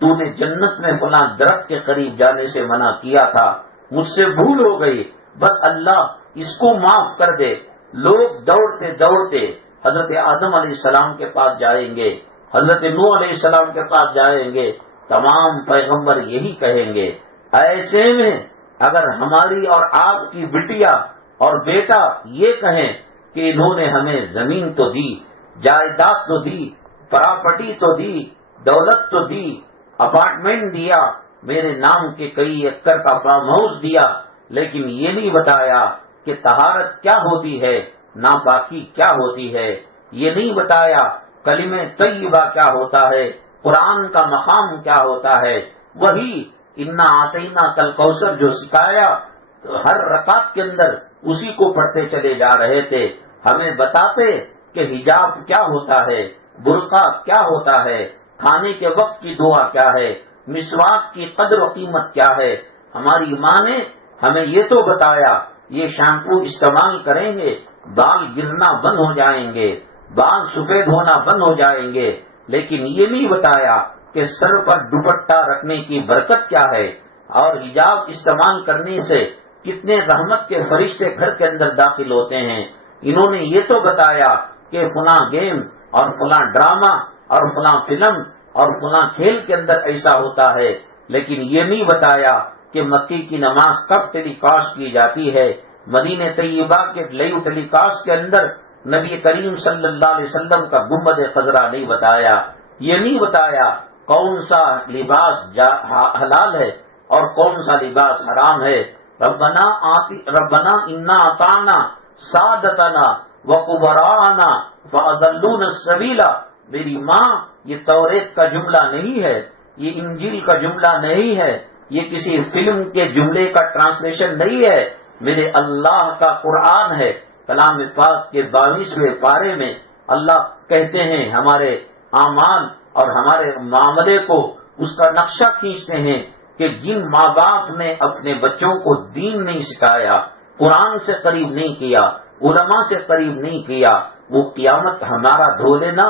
تو نے جنت میں فلاں درخت کے قریب جانے سے منع کیا تھا، مجھ سے بھول ہو گئی، بس اللہ اس کو معاف کر دے۔ لوگ دوڑتے دوڑتے حضرت آدم علیہ السلام کے پاس جائیں گے، حضرت نوح علیہ السلام کے پاس جائیں گے، تمام پیغمبر یہی کہیں گے۔ ایسے میں اگر ہماری اور آپ کی بٹیا اور بیٹا یہ کہیں کہ انہوں نے ہمیں زمین تو دی، جائیداد تو دی، پراپرٹی تو دی، دولت تو دی، اپارٹمنٹ دیا، میرے نام کے کئی ایکڑ کا فارم ہاؤس دیا، لیکن یہ نہیں بتایا کہ طہارت کیا ہوتی ہے، ناپاکی کیا ہوتی ہے، یہ نہیں بتایا کلمہ طیبہ کیا ہوتا ہے، قرآن کا مقام کیا ہوتا ہے، وہی انا آتینا کل کوثر جو سکھایا ہر رکعت کے اندر اسی کو پڑھتے چلے جا رہے تھے۔ ہمیں بتاتے کہ حجاب کیا ہوتا ہے، برقع کیا ہوتا ہے، کھانے کے وقت کی دعا کیا ہے، مسواک کی قدر و قیمت کیا ہے۔ ہماری ماں نے ہمیں یہ تو بتایا یہ شیمپو استعمال کریں گے بال گرنا بند ہو جائیں گے، بال سفید ہونا بند ہو جائیں گے، لیکن یہ نہیں بتایا کہ سر پر دوپٹہ رکھنے کی برکت کیا ہے، اور حجاب استعمال کرنے سے کتنے رحمت کے فرشتے گھر کے اندر داخل ہوتے ہیں۔ انہوں نے یہ تو بتایا کہ فلاں گیم اور فلاں ڈرامہ اور فلاں فلم اور فلاں کھیل کے اندر ایسا ہوتا ہے، لیکن یہ نہیں بتایا کہ مکی کی نماز کب ٹیلی کاسٹ کی جاتی ہے، مدینہ طیبہ کے لائیو ٹیلی کاسٹ کے اندر نبی کریم صلی اللہ علیہ وسلم کا گنبد خضرا نہیں بتایا، یہ نہیں بتایا کون سا لباس حلال ہے اور کون سا لباس حرام ہے۔ ربنا انا اطعنا سادتنا وکبراءنا فاضلونا السبیل۔ میری ماں یہ توریت کا جملہ نہیں ہے، یہ انجیل کا جملہ نہیں ہے، یہ کسی فلم کے جملے کا ٹرانسلیشن نہیں ہے، میرے اللہ کا قرآن ہے۔ کلام پاک کے 22ویں پارے میں اللہ کہتے ہیں ہمارے اعمال اور ہمارے معاملے کو اس کا نقشہ کھینچتے ہیں کہ جن ماں باپ نے اپنے بچوں کو دین نہیں سکھایا، قرآن سے قریب نہیں کیا، علماء سے قریب نہیں کیا، وہ قیامت ہمارا دھو لینا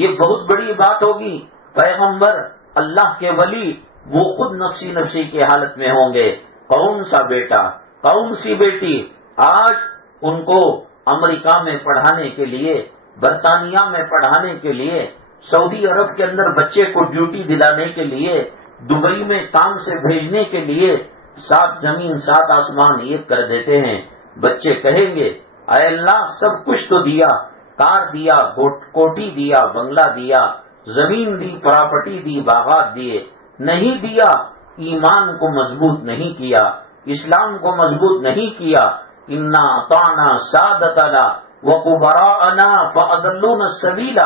یہ بہت بڑی بات ہوگی۔ پیغمبر اللہ کے ولی وہ خود نفسی نفسی کی حالت میں ہوں گے، کون سا بیٹا، کون سی بیٹی آج ان کو امریکہ میں پڑھانے کے لیے، برطانیہ میں پڑھانے کے لیے، سعودی عرب کے اندر بچے کو ڈیوٹی دلانے کے لیے، دبئی میں کام سے بھیجنے کے لیے 7 زمین 7 آسمان ایک کر دیتے ہیں۔ بچے کہیں گے اے اللہ سب کچھ تو دیا، کار دیا، کوٹھی دیا، بنگلہ دیا، زمین دی، پراپرٹی دی، باغات دیے، نہیں دیا ایمان کو مضبوط نہیں کیا، اسلام کو مضبوط نہیں کیا۔ انا اطعنا سادتنا وکبراءنا فاضلونا السبیل،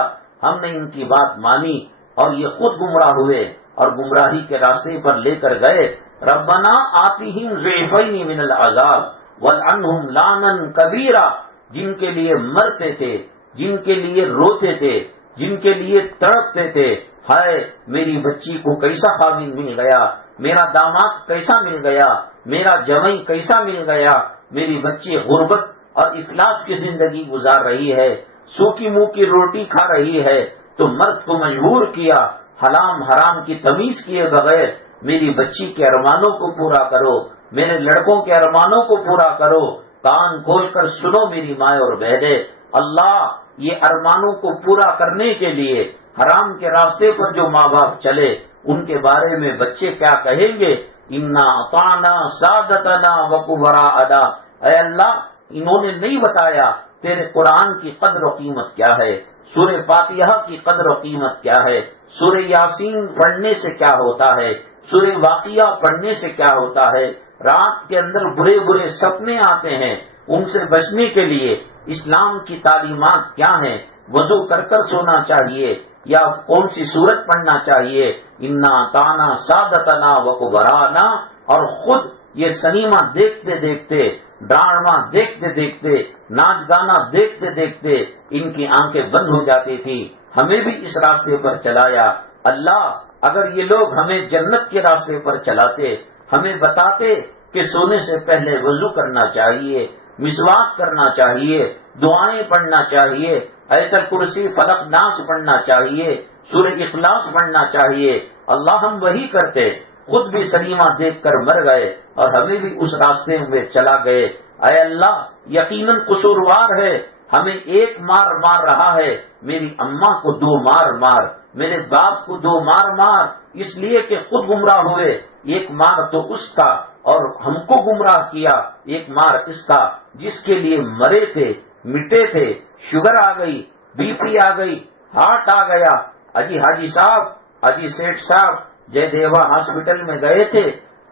ہم نے ان کی بات مانی اور یہ خود گمراہ ہوئے اور گمراہی کے راستے پر لے کر گئے۔ ربنا آتیہم ضعفین من العذاب والعنہم لعنا کبیرا، جن کے لیے مرتے تھے، جن کے لیے روتے تھے، جن کے لیے تڑپتے تھے، ہائے میری بچی کو کیسا خاوند مل گیا، میرا داماد کیسا مل گیا، میرا جوئی کیسا مل گیا، میری بچی غربت اور افلاس کی زندگی گزار رہی ہے، سوکھی منہ کی روٹی کھا رہی ہے، تو مرد کو مجبور کیا حلال حرام کی تمیز کیے بغیر میری بچی کے ارمانوں کو پورا کرو، میرے لڑکوں کے ارمانوں کو پورا کرو۔ کان کھول کر سنو میری ماں اور بہنیں، اللہ یہ ارمانوں کو پورا کرنے کے لیے حرام کے راستے پر جو ماں باپ چلے ان کے بارے میں بچے کیا کہیں گے؟ انا اطعنا سادتنا وکبراءنا، اے اللہ انہوں نے نہیں بتایا تیرے قرآن کی قدر و قیمت کیا ہے، سورہ فاتحہ کی قدر و قیمت کیا ہے، سورہ یاسین پڑھنے سے کیا ہوتا ہے، سورہ واقعہ پڑھنے سے کیا ہوتا ہے، رات کے اندر برے برے سپنے آتے ہیں، ان سے بچنے کے لیے اسلام کی تعلیمات کیا ہیں، وضو کر کر سونا چاہیے یا کون سی سورت پڑھنا چاہیے، انا اطعنا سادتنا وکبراءنا، اور خود یہ سنیما دیکھتے دیکھتے، ڈرامہ دیکھتے دیکھتے، ناچ گانا دیکھتے دیکھتے ان کی آنکھیں بند ہو جاتی تھی۔ ہمیں بھی اس راستے پر چلایا اللہ، اگر یہ لوگ ہمیں جنت کے راستے پر چلاتے، ہمیں بتاتے کہ سونے سے پہلے وضو کرنا چاہیے، مسواک کرنا چاہیے، دعائیں پڑھنا چاہیے، آیت الکرسی فلق ناس پڑھنا چاہیے، سورہ اخلاص پڑھنا چاہیے، اللہ ہم وہی کرتے، خود بھی سنیما دیکھ کر مر گئے اور ہمیں بھی اس راستے میں چلا گئے۔ اے اللہ یقیناً قصوروار ہے، ہمیں ایک مار مار رہا ہے، میری اماں کو 2 مار مار، میرے باپ کو 2 مار مار، اس لیے کہ خود گمراہ ہوئے، ایک مار تو اس کا اور ہم کو گمراہ کیا، ایک مار اس کا جس کے لیے مرے تھے، مٹے تھے، شوگر آ گئی، بی پی آ گئی، ہارٹ آ گیا۔ اجی حاجی صاحب، اجی سیٹھ صاحب جے دیوا ہاسپٹل میں گئے تھے،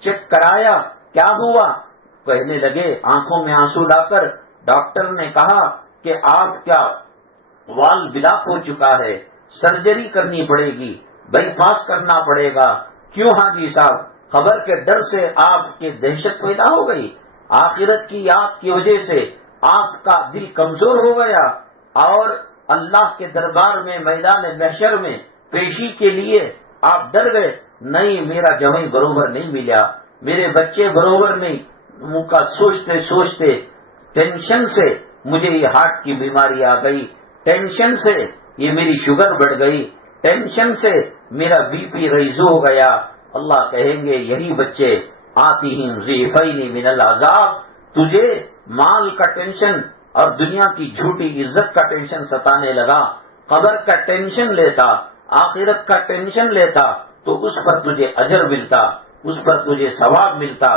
چیک کرایا، کیا ہوا؟ کہنے لگے آنکھوں میں آنسو لا کر، ڈاکٹر نے کہا کہ آپ کیا وال بلاک ہو چکا ہے، سرجری کرنی پڑے گی، بائی پاس کرنا پڑے گا۔ کیوں حاجی صاحب؟ خبر کے ڈر سے آپ کی دہشت پیدا ہو گئی، آخرت کی یاد کی وجہ سے آپ کا دل کمزور ہو گیا اور اللہ کے دربار میں میدان محشر میں پیشی کے لیے آپ ڈر گئے، نہیں میرا جوئی برابر نہیں ملا، میرے بچے برابر نہیں، ان کا سوچتے سوچتے ٹینشن سے مجھے یہ ہارٹ کی بیماری آ گئی، ٹینشن سے یہ میری شوگر بڑھ گئی، ٹینشن سے میرا بی پی ریز ہو گیا۔ اللہ کہیں گے یہی بچے آتیہم ضعفین من العذاب، تجھے مال کا ٹینشن اور دنیا کی جھوٹی عزت کا ٹینشن ستانے لگا، قبر کا ٹینشن لیتا، آخرت کا ٹینشن لیتا تو اس پر تجھے اجر ملتا، اس پر تجھے ثواب ملتا۔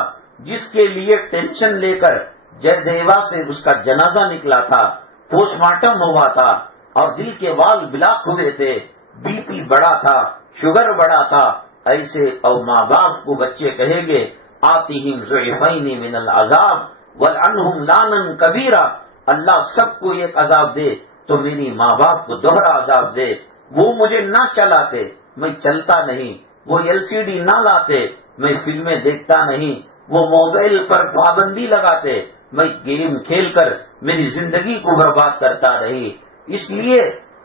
جس کے لیے ٹینشن لے کر جے دیوا سے اس کا جنازہ نکلا تھا، پوسٹ مارٹم ہوا تھا اور دل کے وال بلاک ہوئے تھے، بی پی بڑا تھا، شوگر بڑا تھا، ایسے اور ماں باپ کو بچے کہیں گے آتیہم ضعفین من العذاب والعنہم لعنا کبیرا، اللہ سب کو ایک عذاب دے تو میری ماں باپ کو دوہرا عذاب دے۔ وہ مجھے نہ چلاتے، میں چلتا نہیں، وہ LCD نہ لاتے، میں فلمیں دیکھتا نہیں، وہ موبائل پر پابندی لگاتے، میں گیم کھیل کر میری زندگی کو برباد کرتا رہی۔ اس لیے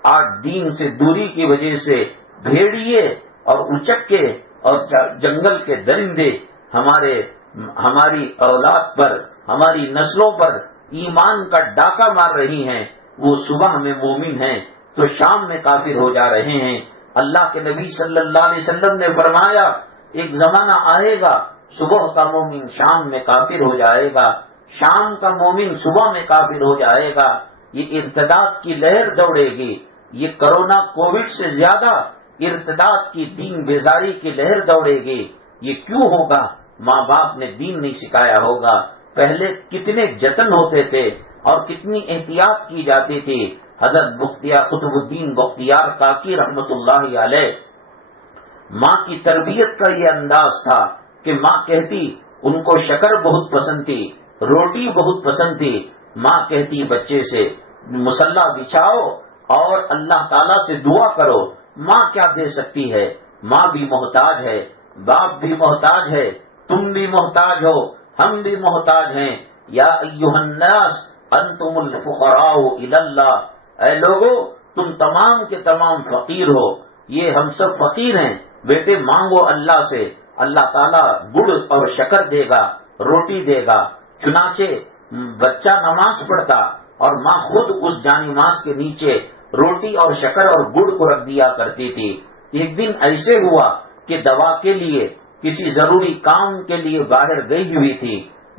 آج دین سے دوری کی وجہ سے بھیڑیے اور اچکے اور جنگل کے درندے ہماری اولاد پر، ہماری نسلوں پر ایمان کا ڈاکہ مار رہی ہیں۔ وہ صبح میں مومن ہیں تو شام میں کافر ہو جا رہے ہیں۔ اللہ کے نبی صلی اللہ علیہ وسلم نے فرمایا ایک زمانہ آئے گا صبح کا مومن شام میں کافر ہو جائے گا، شام کا مومن صبح میں کافر ہو جائے گا۔ یہ ارتداد کی لہر دوڑے گی، یہ کرونا کووڈ سے زیادہ ارتداد کی دین بیزاری کی لہر دوڑے گی۔ یہ کیوں ہوگا؟ ماں باپ نے دین نہیں سکھایا ہوگا۔ پہلے کتنے جتن ہوتے تھے اور کتنی احتیاط کی جاتی تھی۔ حضرت بختیار قطب الدین بختیار کاکی رحمت اللہ علیہ، ماں کی تربیت کا یہ انداز تھا کہ ماں کہتی، ان کو شکر بہت پسند تھی، روٹی بہت پسند تھی، ماں کہتی بچے سے مصلی بچھاؤ اور اللہ تعالیٰ سے دعا کرو۔ ماں کیا دے سکتی ہے؟ ماں بھی محتاج ہے، باپ بھی محتاج ہے، تم بھی محتاج ہو، ہم بھی محتاج ہیں۔ یا ایھا الناس انتم الفقراء الی اللہ، اے لوگو تم تمام کے تمام فقیر ہو، یہ ہم سب فقیر ہیں۔ بیٹے مانگو اللہ سے، اللہ تعالیٰ گڑ اور شکر دے گا، روٹی دے گا۔ چنانچہ بچہ نماز پڑھتا اور ماں خود اس جانماز کے نیچے روٹی اور شکر اور گڑ کو رکھ دیا کرتی تھی۔ ایک دن ایسے ہوا کہ دوا کے لیے کسی ضروری کام کے لیے باہر گئی ہوئی تھی،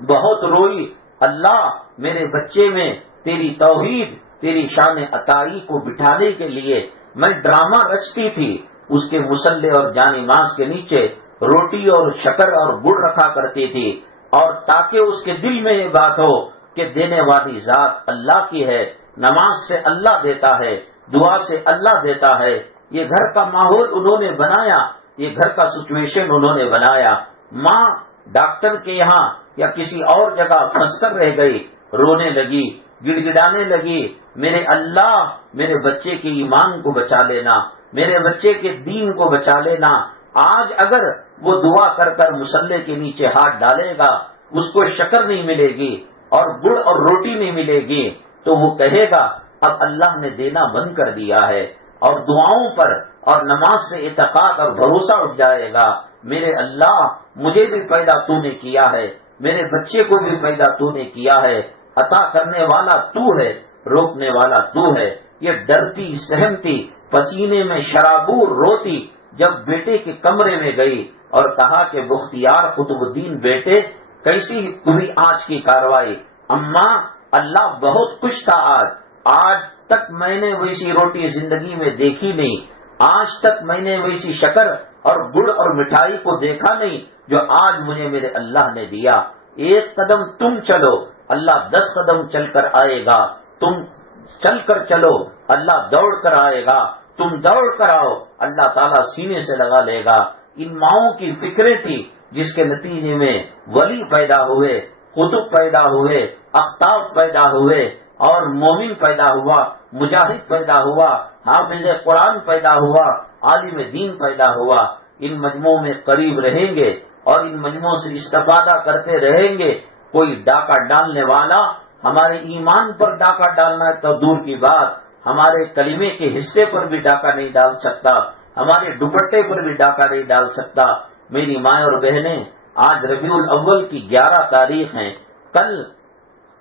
بہت روئی، اللہ میرے بچے میں تیری توحید، تیری شان عطائی کو بٹھانے کے لیے میں ڈرامہ رچتی تھی۔ اس کے مصلی اور جانماز کے نیچے روٹی اور شکر اور گڑ رکھا کرتی تھی، اور تاکہ اس کے دل میں یہ بات ہو کہ دینے والی ذات اللہ کی ہے، نماز سے اللہ دیتا ہے، دعا سے اللہ دیتا ہے۔ یہ گھر کا ماحول انہوں نے بنایا، یہ گھر کا سچویشن انہوں نے بنایا۔ ماں ڈاکٹر کے یہاں یا کسی اور جگہ پھنس کر رہ گئی، رونے لگی، گڑ گڑانے لگی، میرے اللہ میرے بچے کے ایمان کو بچا لینا، میرے بچے کے دین کو بچا لینا۔ آج اگر وہ دعا کر کر مصلی کے نیچے ہاتھ ڈالے گا، اس کو شکر نہیں ملے گی اور گڑ اور روٹی نہیں ملے گی، تو وہ کہے گا اب اللہ نے دینا بند کر دیا ہے، اور دعاؤں پر اور نماز سے اعتقاد اور بھروسہ اٹھ جائے گا۔ میرے اللہ مجھے بھی پیدا تو نے کیا ہے، میرے بچے کو بھی پیدا تو نے کیا ہے، عطا کرنے والا تو ہے، روکنے والا تو ہے۔ یہ ڈرتی سہمتی پسینے میں شرابور روتی جب بیٹے کے کمرے میں گئی اور کہا کہ بختیار قطب الدین بیٹے کیسی ہوئی آج کی کاروائی؟ اماں اللہ بہت خوش تھا، آج تک میں نے ویسی روٹی زندگی میں دیکھی نہیں، آج تک میں نے ویسی شکر اور گڑ اور مٹھائی کو دیکھا نہیں جو آج مجھے میرے اللہ نے دیا۔ ایک قدم تم چلو، اللہ 10 قدم چل کر آئے گا، تم چل کر چلو، اللہ دوڑ کر آئے گا، تم دوڑ کر آؤ، اللہ تعالیٰ سینے سے لگا لے گا۔ ان ماؤں کی فکریں تھی جس کے نتیجے میں ولی پیدا ہوئے، قطب پیدا ہوئے، اختاب پیدا ہوئے، اور مومن پیدا ہوا، مجاہد پیدا ہوا، حافظ قرآن پیدا ہوا، عالم دین پیدا ہوا۔ ان مجموعوں میں قریب رہیں گے اور ان مجموعوں سے استفادہ کرتے رہیں گے۔ کوئی ڈاکہ ڈالنے والا ہمارے ایمان پر ڈاکہ ڈالنا تو دور کی بات، ہمارے کلمے کے حصے پر بھی ڈاکہ نہیں ڈال سکتا، ہمارے دوپٹے پر بھی ڈاکہ نہیں ڈال سکتا۔ میری مائیں اور بہنیں، آج ربیع الاول کی 11 تاریخ ہے، کل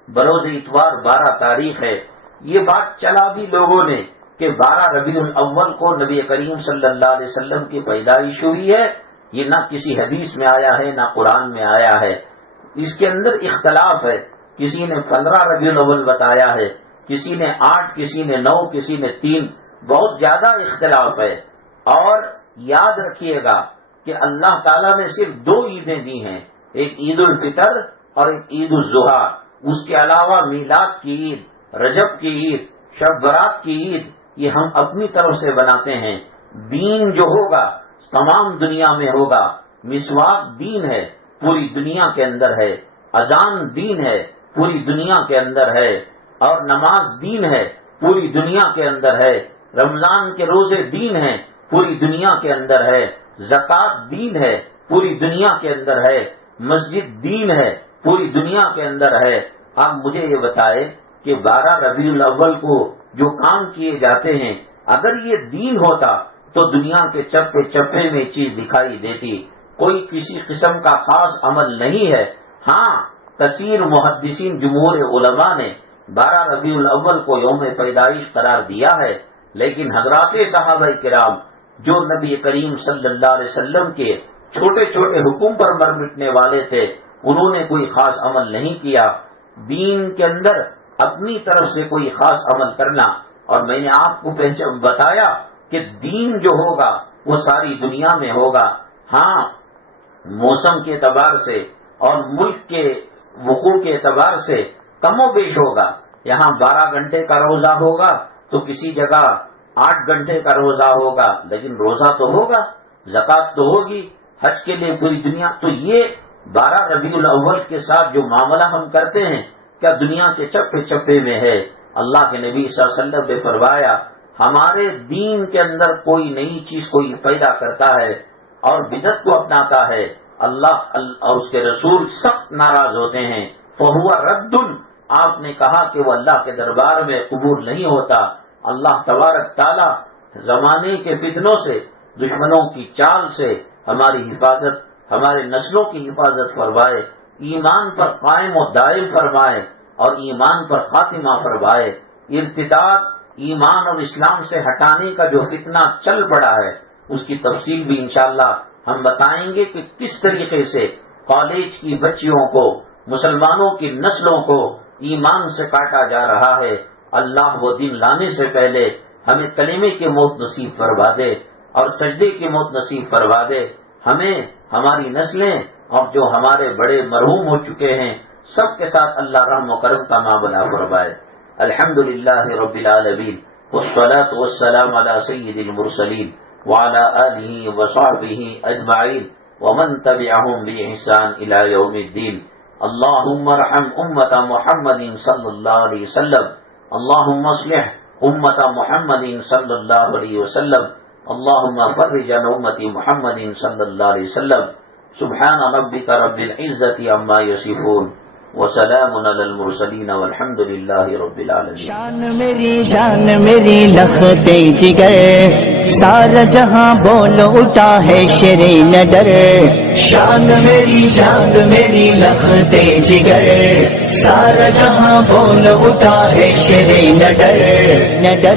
بروز اتوار 12 تاریخ ہے۔ یہ بات چلا بھی لوگوں نے کہ 12 ربیع الاول کو نبی کریم صلی اللہ علیہ وسلم کی پیدائش ہوئی ہے۔ یہ نہ کسی حدیث میں آیا ہے نہ قرآن میں آیا ہے، اس کے اندر اختلاف ہے۔ کسی نے 15 ربیع الاول بتایا ہے، کسی نے 8، کسی نے 9، کسی نے 3، بہت زیادہ اختلاف ہے۔ اور یاد رکھیے گا کہ اللہ تعالیٰ نے صرف 2 عیدیں دی ہیں، ایک عید الفطر اور ایک عید الاضحیٰ۔ اس کے علاوہ میلاد کی عید، رجب کی عید، شب برات کی عید، یہ ہم اپنی طرف سے بناتے ہیں۔ دین جو ہوگا تمام دنیا میں ہوگا۔ مسواک دین ہے، پوری دنیا کے اندر ہے، اذان دین ہے، پوری دنیا کے اندر ہے، اور نماز دین ہے، پوری دنیا کے اندر ہے، رمضان کے روزے دین ہیں، پوری دنیا کے اندر ہے، زکوٰۃ دین ہے، پوری دنیا کے اندر ہے، مسجد دین ہے، پوری دنیا کے اندر ہے۔ اب مجھے یہ بتائے کہ 12 ربیع الاول کو جو کام کیے جاتے ہیں، اگر یہ دین ہوتا تو دنیا کے چپے چپے میں چیز دکھائی دیتی۔ کوئی کسی قسم کا خاص عمل نہیں ہے۔ ہاں، کثیر محدثین جمہور علماء نے 12 ربیع الاول کو یوم پیدائش قرار دیا ہے، لیکن حضرات صحابہ کرام جو نبی کریم صلی اللہ علیہ وسلم کے چھوٹے چھوٹے حکم پر مر مٹنے والے تھے، انہوں نے کوئی خاص عمل نہیں کیا۔ دین کے اندر اپنی طرف سے کوئی خاص عمل کرنا، اور میں نے آپ کو بتایا کہ دین جو ہوگا وہ ساری دنیا میں ہوگا۔ ہاں، موسم کے اعتبار سے اور ملک کے وقوع کے اعتبار سے کم و بیش ہوگا۔ یہاں 12 گھنٹے کا روزہ ہوگا تو کسی جگہ 8 گھنٹے کا روزہ ہوگا، لیکن روزہ تو ہوگا، زکوٰۃ تو ہوگی، حج کے لیے پوری دنیا۔ تو یہ 12 ربیع الاول کے ساتھ جو معاملہ ہم کرتے ہیں، کیا دنیا کے چپے چپے میں ہے؟ اللہ کے نبی صلی اللہ علیہ وسلم نے فرمایا، ہمارے دین کے اندر کوئی نئی چیز کوئی پیدا کرتا ہے اور بدعت کو اپناتا ہے، اللہ اور اس کے رسول سخت ناراض ہوتے ہیں۔ فہو رد، آپ نے کہا کہ وہ اللہ کے دربار میں قبول نہیں ہوتا۔ اللہ تبارک تعالی زمانے کے فتنوں سے، دشمنوں کی چال سے ہماری حفاظت، ہمارے نسلوں کی حفاظت فرمائے، ایمان پر قائم و دائم فرمائے اور ایمان پر خاتمہ فرمائے۔ ارتداد، ایمان اور اسلام سے ہٹانے کا جو فتنہ چل پڑا ہے، اس کی تفصیل بھی انشاءاللہ ہم بتائیں گے کہ کس طریقے سے کالج کی بچیوں کو، مسلمانوں کی نسلوں کو ایمان سے کاٹا جا رہا ہے۔ اللہ وہ دن لانے سے پہلے ہمیں کلمے کی موت نصیب فرما دے اور سجدے کی موت نصیب فرما دے۔ ہمیں، ہماری نسلیں اور جو ہمارے بڑے مرحوم ہو چکے ہیں، سب کے ساتھ اللہ رحم و کرم کا معاملہ فرمائے۔ الحمدللہ رب العالمین، والصلاة والسلام علی سید المرسلین وعلی آلہ وصحبہ اجمعین ومن تبعہم بإحسان الی یوم الدین۔ اللہم ارحم امت محمد صلی اللہ علیہ وسلم، اللہم اصلح امت محمد صلی اللہ علیہ وسلم، اللہم فرج عن امت محمد صلی اللہ علیہ وسلم۔ سبحان ربک رب العزت عما یصفون وسلام علی المرسلین والحمد للہ رب العالمین۔ شان میری جان میری لخت جگر، سارا جہاں بول اٹھا ہے شیر نڈر۔ شان میری جان میری لخت جگر، سارا جہاں بول اٹھا ہے شیر نڈر۔